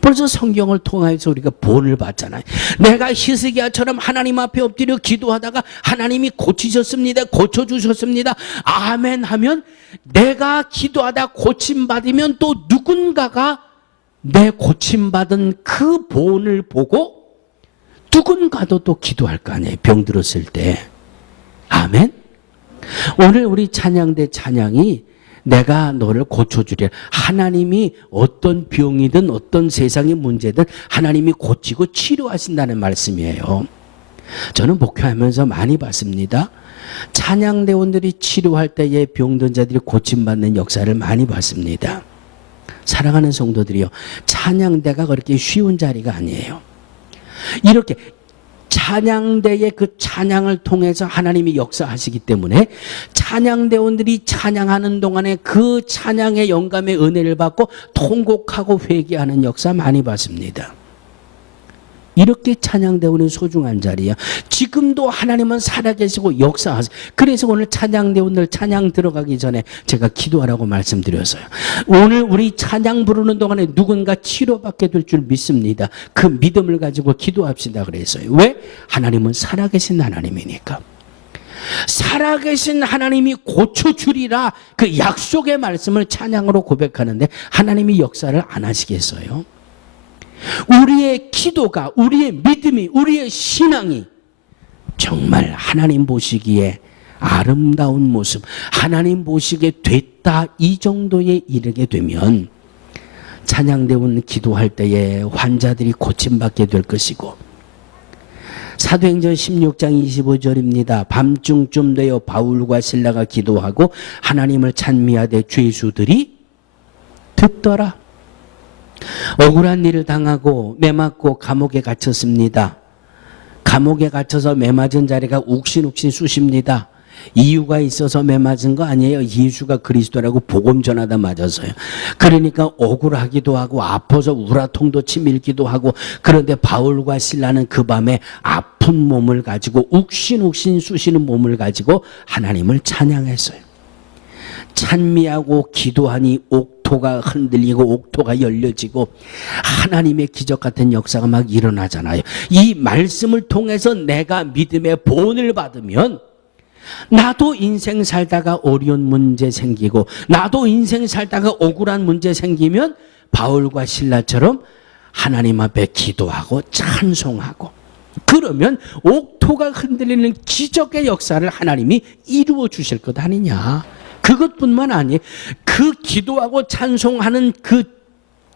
벌써 성경을 통해서 우리가 본을 받잖아요. 내가 히스기야처럼 하나님 앞에 엎드려 기도하다가 하나님이 고치셨습니다. 고쳐주셨습니다. 아멘 하면 내가 기도하다 고침받으면 또 누군가가 내 고침받은 그 본을 보고 누군가도 또 기도할 거 아니에요. 병 들었을 때. 아멘. 오늘 우리 찬양대 찬양이 내가 너를 고쳐주리라. 하나님이 어떤 병이든 어떤 세상의 문제든 하나님이 고치고 치료하신다는 말씀이에요. 저는 목회하면서 많이 봤습니다. 찬양대원들이 치료할 때에 병든 자들이 고침받는 역사를 많이 봤습니다. 사랑하는 성도들이요, 찬양대가 그렇게 쉬운 자리가 아니에요. 이렇게 찬양대의 그 찬양을 통해서 하나님이 역사하시기 때문에 찬양대원들이 찬양하는 동안에 그 찬양의 영감의 은혜를 받고 통곡하고 회개하는 역사 많이 봤습니다. 이렇게 찬양대원은 소중한 자리야. 지금도 하나님은 살아계시고 역사하세요. 그래서 오늘 찬양대원들 찬양 들어가기 전에 제가 기도하라고 말씀드렸어요. 오늘 우리 찬양 부르는 동안에 누군가 치료받게 될 줄 믿습니다. 그 믿음을 가지고 기도합시다 그랬어요. 왜? 하나님은 살아계신 하나님이니까. 살아계신 하나님이 고쳐주리라 그 약속의 말씀을 찬양으로 고백하는데 하나님이 역사를 안 하시겠어요? 우리의 기도가, 우리의 믿음이, 우리의 신앙이 정말 하나님 보시기에 아름다운 모습, 하나님 보시기에 됐다 이 정도에 이르게 되면 찬양대원 기도할 때에 환자들이 고침받게 될 것이고, 사도행전 16장 25절입니다. 밤중쯤 되어 바울과 실라가 기도하고 하나님을 찬미하되 죄수들이 듣더라. 억울한 일을 당하고 매맞고 감옥에 갇혔습니다. 감옥에 갇혀서 매맞은 자리가 욱신욱신 쑤십니다. 이유가 있어서 매맞은 거 아니에요. 예수가 그리스도라고 복음 전하다 맞아서요. 그러니까 억울하기도 하고 아파서 우라통도 치밀기도 하고, 그런데 바울과 실라는 그 밤에 아픈 몸을 가지고 욱신욱신 쑤시는 몸을 가지고 하나님을 찬양했어요. 찬미하고 기도하니 옥토가 흔들리고 옥토가 열려지고 하나님의 기적 같은 역사가 막 일어나잖아요. 이 말씀을 통해서 내가 믿음의 본을 받으면 나도 인생 살다가 어려운 문제 생기고, 나도 인생 살다가 억울한 문제 생기면 바울과 실라처럼 하나님 앞에 기도하고 찬송하고, 그러면 옥토가 흔들리는 기적의 역사를 하나님이 이루어 주실 것 아니냐. 그것뿐만 아니에요. 그 기도하고 찬송하는 그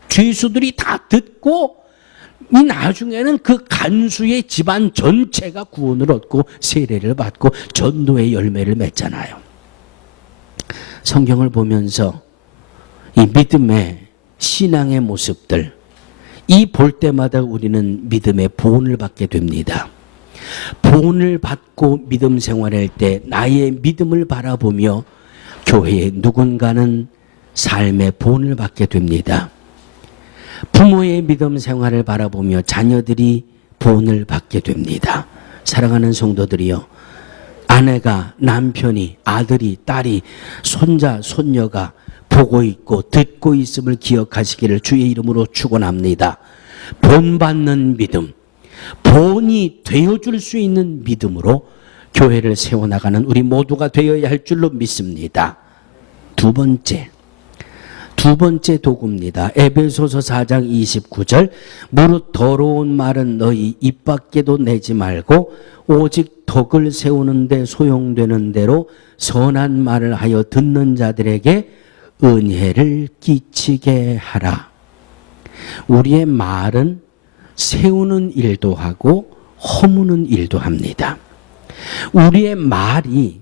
죄수들이 다 듣고 이 나중에는 그 간수의 집안 전체가 구원을 얻고 세례를 받고 전도의 열매를 맺잖아요. 성경을 보면서 이 믿음의 신앙의 모습들, 이 볼 때마다 우리는 믿음의 보온을 받게 됩니다. 본을 받고 믿음 생활할 때 나의 믿음을 바라보며 교회에 누군가는 삶의 본을 받게 됩니다. 부모의 믿음 생활을 바라보며 자녀들이 본을 받게 됩니다. 사랑하는 성도들이요, 아내가, 남편이, 아들이, 딸이, 손자, 손녀가 보고 있고 듣고 있음을 기억하시기를 주의 이름으로 축원합니다. 본받는 믿음, 본이 되어줄 수 있는 믿음으로 교회를 세워나가는 우리 모두가 되어야 할 줄로 믿습니다. 두 번째 도구입니다. 에베소서 4장 29절, 무릇 더러운 말은 너희 입 밖에도 내지 말고 오직 덕을 세우는 데 소용되는 대로 선한 말을 하여 듣는 자들에게 은혜를 끼치게 하라. 우리의 말은 세우는 일도 하고 허무는 일도 합니다. 우리의 말이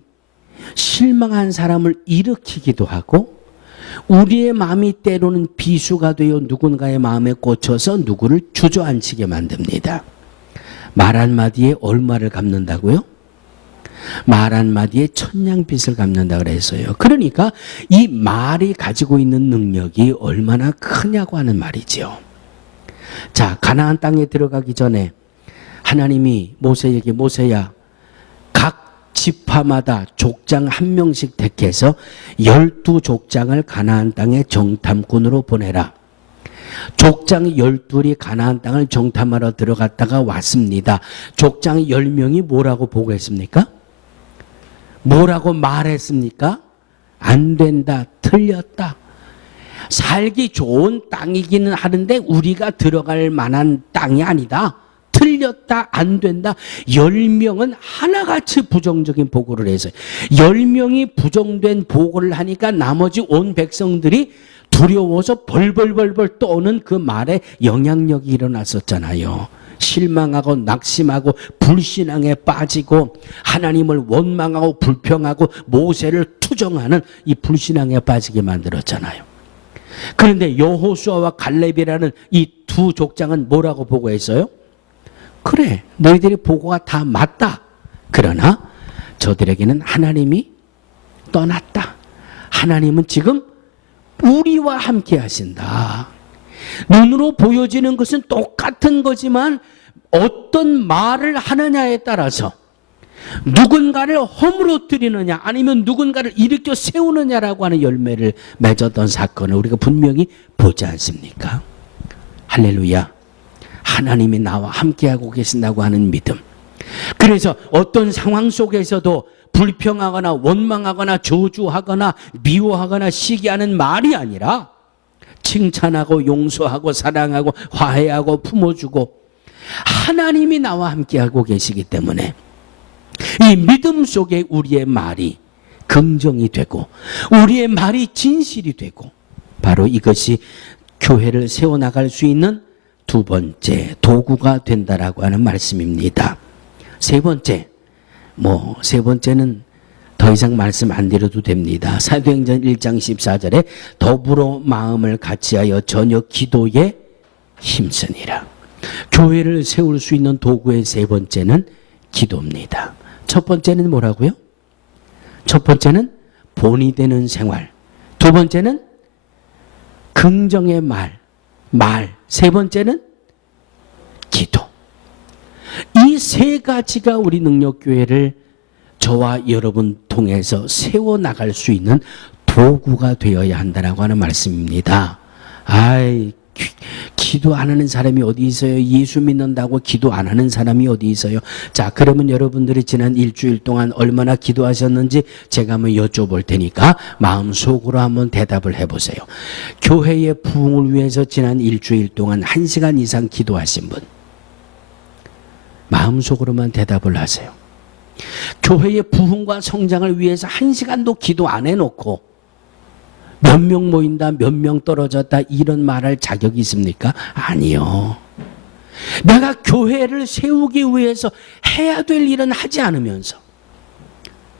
실망한 사람을 일으키기도 하고 우리의 마음이 때로는 비수가 되어 누군가의 마음에 꽂혀서 누구를 주저앉히게 만듭니다. 말 한마디에 얼마를 갚는다고요? 말 한마디에 천냥빚을 갚는다 그랬어요. 그러니까 이 말이 가지고 있는 능력이 얼마나 크냐고 하는 말이죠. 자, 가나안 땅에 들어가기 전에 하나님이 모세에게, 모세야, 각 지파마다 족장 한 명씩 택해서 12족장을 가나안 땅에 정탐꾼으로 보내라. 족장 12이 가나안 땅을 정탐하러 들어갔다가 왔습니다. 족장 10명이 뭐라고 보고했습니까? 뭐라고 말했습니까? 안 된다, 틀렸다. 살기 좋은 땅이기는 하는데 우리가 들어갈 만한 땅이 아니다. 틀렸다, 안 된다. 10명은 하나같이 부정적인 보고를 해서 10명이 부정된 보고를 하니까 나머지 온 백성들이 두려워서 벌벌벌벌 떠오는 그 말에 영향력이 일어났었잖아요. 실망하고 낙심하고 불신앙에 빠지고 하나님을 원망하고 불평하고 모세를 투정하는 이 불신앙에 빠지게 만들었잖아요. 그런데 여호수아와 갈렙이라는 이 두 족장은 뭐라고 보고했어요? 그래, 너희들이 보고가 다 맞다. 그러나 저들에게는 하나님이 떠났다. 하나님은 지금 우리와 함께 하신다. 눈으로 보여지는 것은 똑같은 거지만 어떤 말을 하느냐에 따라서 누군가를 허물어뜨리느냐 아니면 누군가를 일으켜 세우느냐라고 하는 열매를 맺었던 사건을 우리가 분명히 보지 않습니까? 할렐루야. 하나님이 나와 함께하고 계신다고 하는 믿음. 그래서 어떤 상황 속에서도 불평하거나 원망하거나 저주하거나 미워하거나 시기하는 말이 아니라 칭찬하고 용서하고 사랑하고 화해하고 품어주고 하나님이 나와 함께하고 계시기 때문에 이 믿음 속에 우리의 말이 긍정이 되고 우리의 말이 진실이 되고 바로 이것이 교회를 세워나갈 수 있는 두 번째 도구가 된다라고 하는 말씀입니다. 세 번째는 더 이상 말씀 안 드려도 됩니다. 사도행전 1장 14절에 더불어 마음을 같이하여 전혀 기도에 힘쓰니라. 교회를 세울 수 있는 도구의 세 번째는 기도입니다. 첫 번째는 뭐라고요? 첫 번째는 본이 되는 생활. 두 번째는 긍정의 말. 세 번째는 기도. 이 세 가지가 우리 능력교회를 저와 여러분 통해서 세워나갈 수 있는 도구가 되어야 한다라고 하는 말씀입니다. 기도 안 하는 사람이 어디 있어요? 예수 믿는다고 기도 안 하는 사람이 어디 있어요? 자, 그러면 여러분들이 지난 일주일 동안 얼마나 기도하셨는지 제가 한번 여쭤볼 테니까 마음속으로 한번 대답을 해보세요. 교회의 부흥을 위해서 지난 일주일 동안 1시간 이상 기도하신 분 마음속으로만 대답을 하세요. 교회의 부흥과 성장을 위해서 1시간도 기도 안 해놓고 몇 명 모인다, 몇 명 떨어졌다 이런 말할 자격이 있습니까? 아니요. 내가 교회를 세우기 위해서 해야 될 일은 하지 않으면서.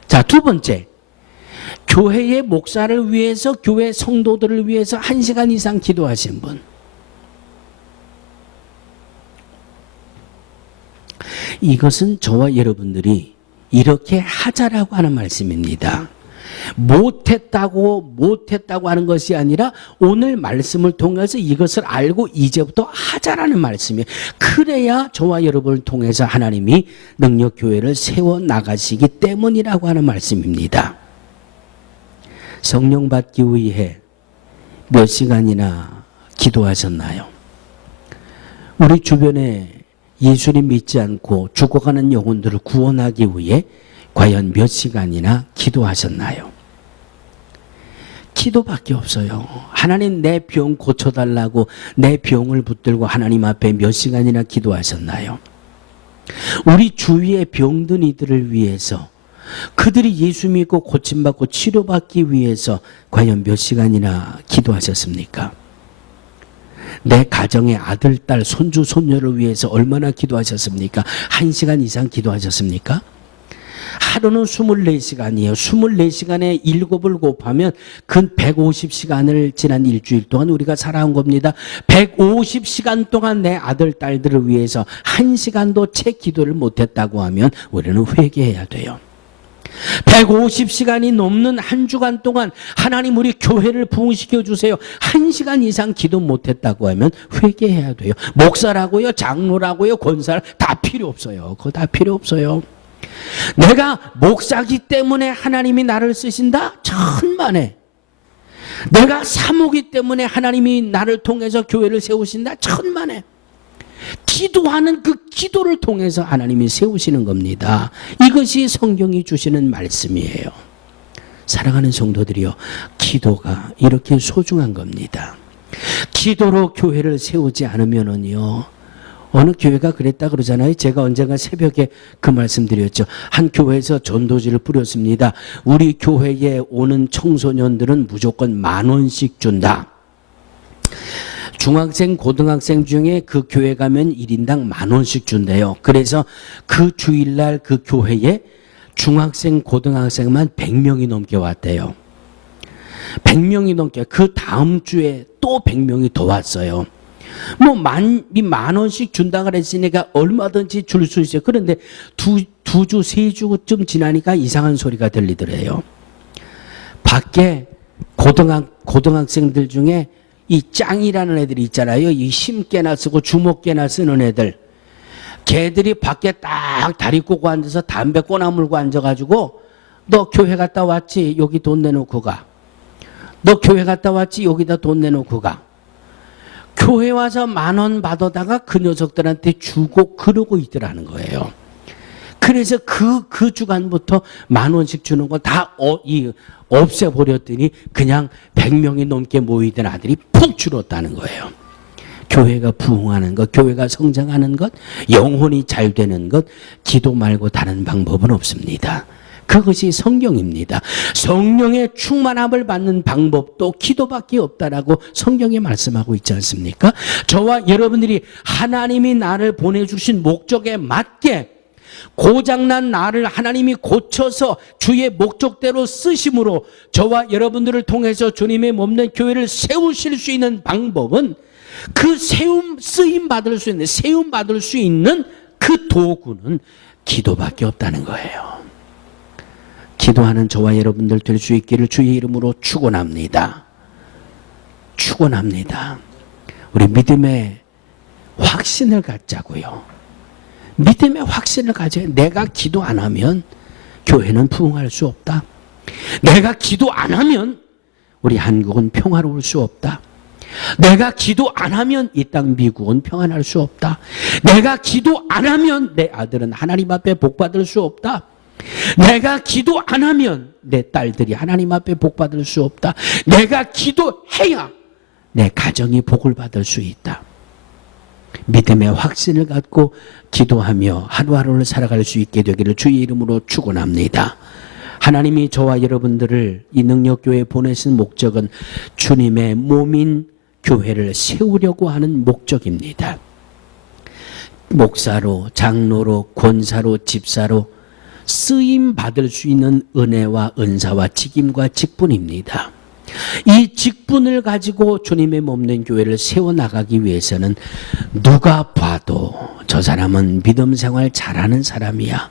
자, 두 번째. 교회의 목사를 위해서, 교회 성도들을 위해서 1시간 이상 기도하신 분. 이것은 저와 여러분들이 이렇게 하자라고 하는 말씀입니다. 못했다고 하는 것이 아니라 오늘 말씀을 통해서 이것을 알고 이제부터 하자라는 말씀이에요. 그래야 저와 여러분을 통해서 하나님이 능력교회를 세워나가시기 때문이라고 하는 말씀입니다. 성령 받기 위해 몇 시간이나 기도하셨나요? 우리 주변에 예수님 믿지 않고 죽어가는 영혼들을 구원하기 위해 과연 몇 시간이나 기도하셨나요? 기도밖에 없어요. 하나님 내 병 고쳐달라고 내 병을 붙들고 하나님 앞에 몇 시간이나 기도하셨나요? 우리 주위의 병든 이들을 위해서 그들이 예수 믿고 고침받고 치료받기 위해서 과연 몇 시간이나 기도하셨습니까? 내 가정의 아들, 딸, 손주, 손녀를 위해서 얼마나 기도하셨습니까? 1시간 이상 기도하셨습니까? 하루는 24시간이에요. 24시간에 7을 곱하면 그 150시간을 지난 일주일 동안 우리가 살아온 겁니다. 150시간 동안 내 아들, 딸들을 위해서 1시간도 채 기도를 못했다고 하면 우리는 회개해야 돼요. 150시간이 넘는 한 주간 동안 하나님 우리 교회를 부흥시켜 주세요. 1시간 이상 기도 못했다고 하면 회개해야 돼요. 목사라고요, 장로라고요, 권사를 다 필요 없어요. 그거 다 필요 없어요. 내가 목사기 때문에 하나님이 나를 쓰신다? 천만에. 내가 사모기 때문에 하나님이 나를 통해서 교회를 세우신다? 천만에. 기도하는 그 기도를 통해서 하나님이 세우시는 겁니다. 이것이 성경이 주시는 말씀이에요. 사랑하는 성도들이요, 기도가 이렇게 소중한 겁니다. 기도로 교회를 세우지 않으면은요, 어느 교회가 그랬다 그러잖아요. 제가 언젠가 새벽에 그 말씀 드렸죠. 한 교회에서 전도지를 뿌렸습니다. 우리 교회에 오는 청소년들은 무조건 10,000원씩 준다. 중학생, 고등학생 중에 그 교회 가면 1인당 10,000원씩 준대요. 그래서 그 주일날 그 교회에 중학생, 고등학생만 100명이 넘게 왔대요. 100명이 넘게. 그 다음 주에 또 100명이 더 왔어요. 뭐 10,000원씩 준다 그랬으니까 얼마든지 줄 수 있어요. 그런데 두 주, 세 주쯤 지나니까 이상한 소리가 들리더래요. 밖에 고등학생들 중에 이 짱이라는 애들이 있잖아요. 이 힘깨나 쓰고 주먹깨나 쓰는 애들. 걔들이 밖에 딱 다리 꼬고 앉아서 담배 꼬나물고 앉아가지고 너 교회 갔다 왔지? 여기 돈 내놓고 가. 너 교회 갔다 왔지? 여기다 돈 내놓고 가. 교회 와서 10,000원 받아다가 그 녀석들한테 주고 그러고 있더라는 거예요. 그래서 그 주간부터 10,000원씩 주는 거 다 없애버렸더니 그냥 100명이 넘게 모이던 아들이 푹 줄었다는 거예요. 교회가 부흥하는 것, 교회가 성장하는 것, 영혼이 잘 되는 것, 기도 말고 다른 방법은 없습니다. 그것이 성경입니다. 성령의 충만함을 받는 방법도 기도밖에 없다라고 성경에 말씀하고 있지 않습니까? 저와 여러분들이 하나님이 나를 보내주신 목적에 맞게 고장난 나를 하나님이 고쳐서 주의 목적대로 쓰심으로 저와 여러분들을 통해서 주님의 몸된 교회를 세우실 수 있는 방법은 그 세움 받을 수 있는 그 도구는 기도밖에 없다는 거예요. 기도하는 저와 여러분들 될 수 있기를 주의 이름으로 축원합니다. 축원합니다. 우리 믿음의 확신을 갖자고요. 믿음의 확신을 가져야. 내가 기도 안 하면 교회는 부흥할 수 없다. 내가 기도 안 하면 우리 한국은 평화로울 수 없다. 내가 기도 안 하면 이 땅 미국은 평안할 수 없다. 내가 기도 안 하면 내 아들은 하나님 앞에 복 받을 수 없다. 내가 기도 안 하면 내 딸들이 하나님 앞에 복 받을 수 없다. 내가 기도해야 내 가정이 복을 받을 수 있다. 믿음의 확신을 갖고 기도하며 하루하루를 살아갈 수 있게 되기를 주의 이름으로 축원합니다. 하나님이 저와 여러분들을 이 능력교회에 보내신 목적은 주님의 몸인 교회를 세우려고 하는 목적입니다. 목사로, 장로로, 권사로, 집사로 쓰임 받을 수 있는 은혜와 은사와 직임과 직분입니다. 이 직분을 가지고 주님의 몸된 교회를 세워나가기 위해서는 누가 봐도 저 사람은 믿음 생활 잘하는 사람이야.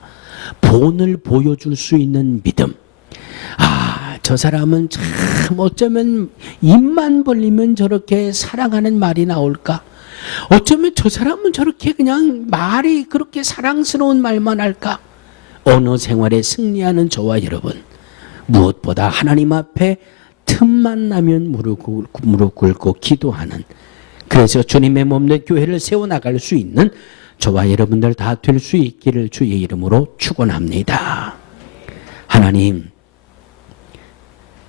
본을 보여줄 수 있는 믿음. 아, 저 사람은 참 어쩌면 입만 벌리면 저렇게 사랑하는 말이 나올까? 어쩌면 저 사람은 저렇게 그냥 말이 그렇게 사랑스러운 말만 할까? 언어 생활에 승리하는 저와 여러분, 무엇보다 하나님 앞에 틈만 나면 무릎 꿇고 기도하는, 그래서 주님의 몸된 교회를 세워나갈 수 있는 저와 여러분들 다 될 수 있기를 주의 이름으로 축원합니다. 하나님,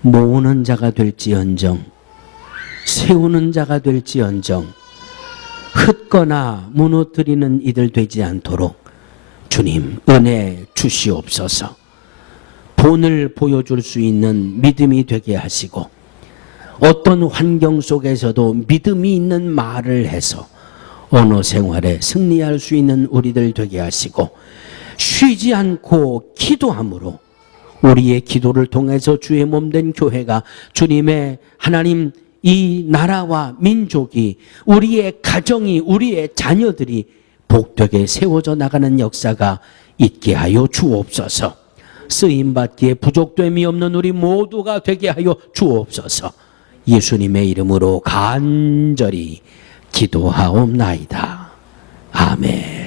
모으는 자가 될지언정 세우는 자가 될지언정 흩거나 무너뜨리는 이들 되지 않도록 주님 은혜 주시옵소서. 본을 보여줄 수 있는 믿음이 되게 하시고, 어떤 환경 속에서도 믿음이 있는 말을 해서 언어 생활에 승리할 수 있는 우리들 되게 하시고, 쉬지 않고 기도함으로 우리의 기도를 통해서 주의 몸된 교회가 주님의 하나님 이 나라와 민족이, 우리의 가정이, 우리의 자녀들이 복되게 세워져 나가는 역사가 있게 하여 주옵소서. 쓰임받기에 부족됨이 없는 우리 모두가 되게 하여 주옵소서. 예수님의 이름으로 간절히 기도하옵나이다. 아멘.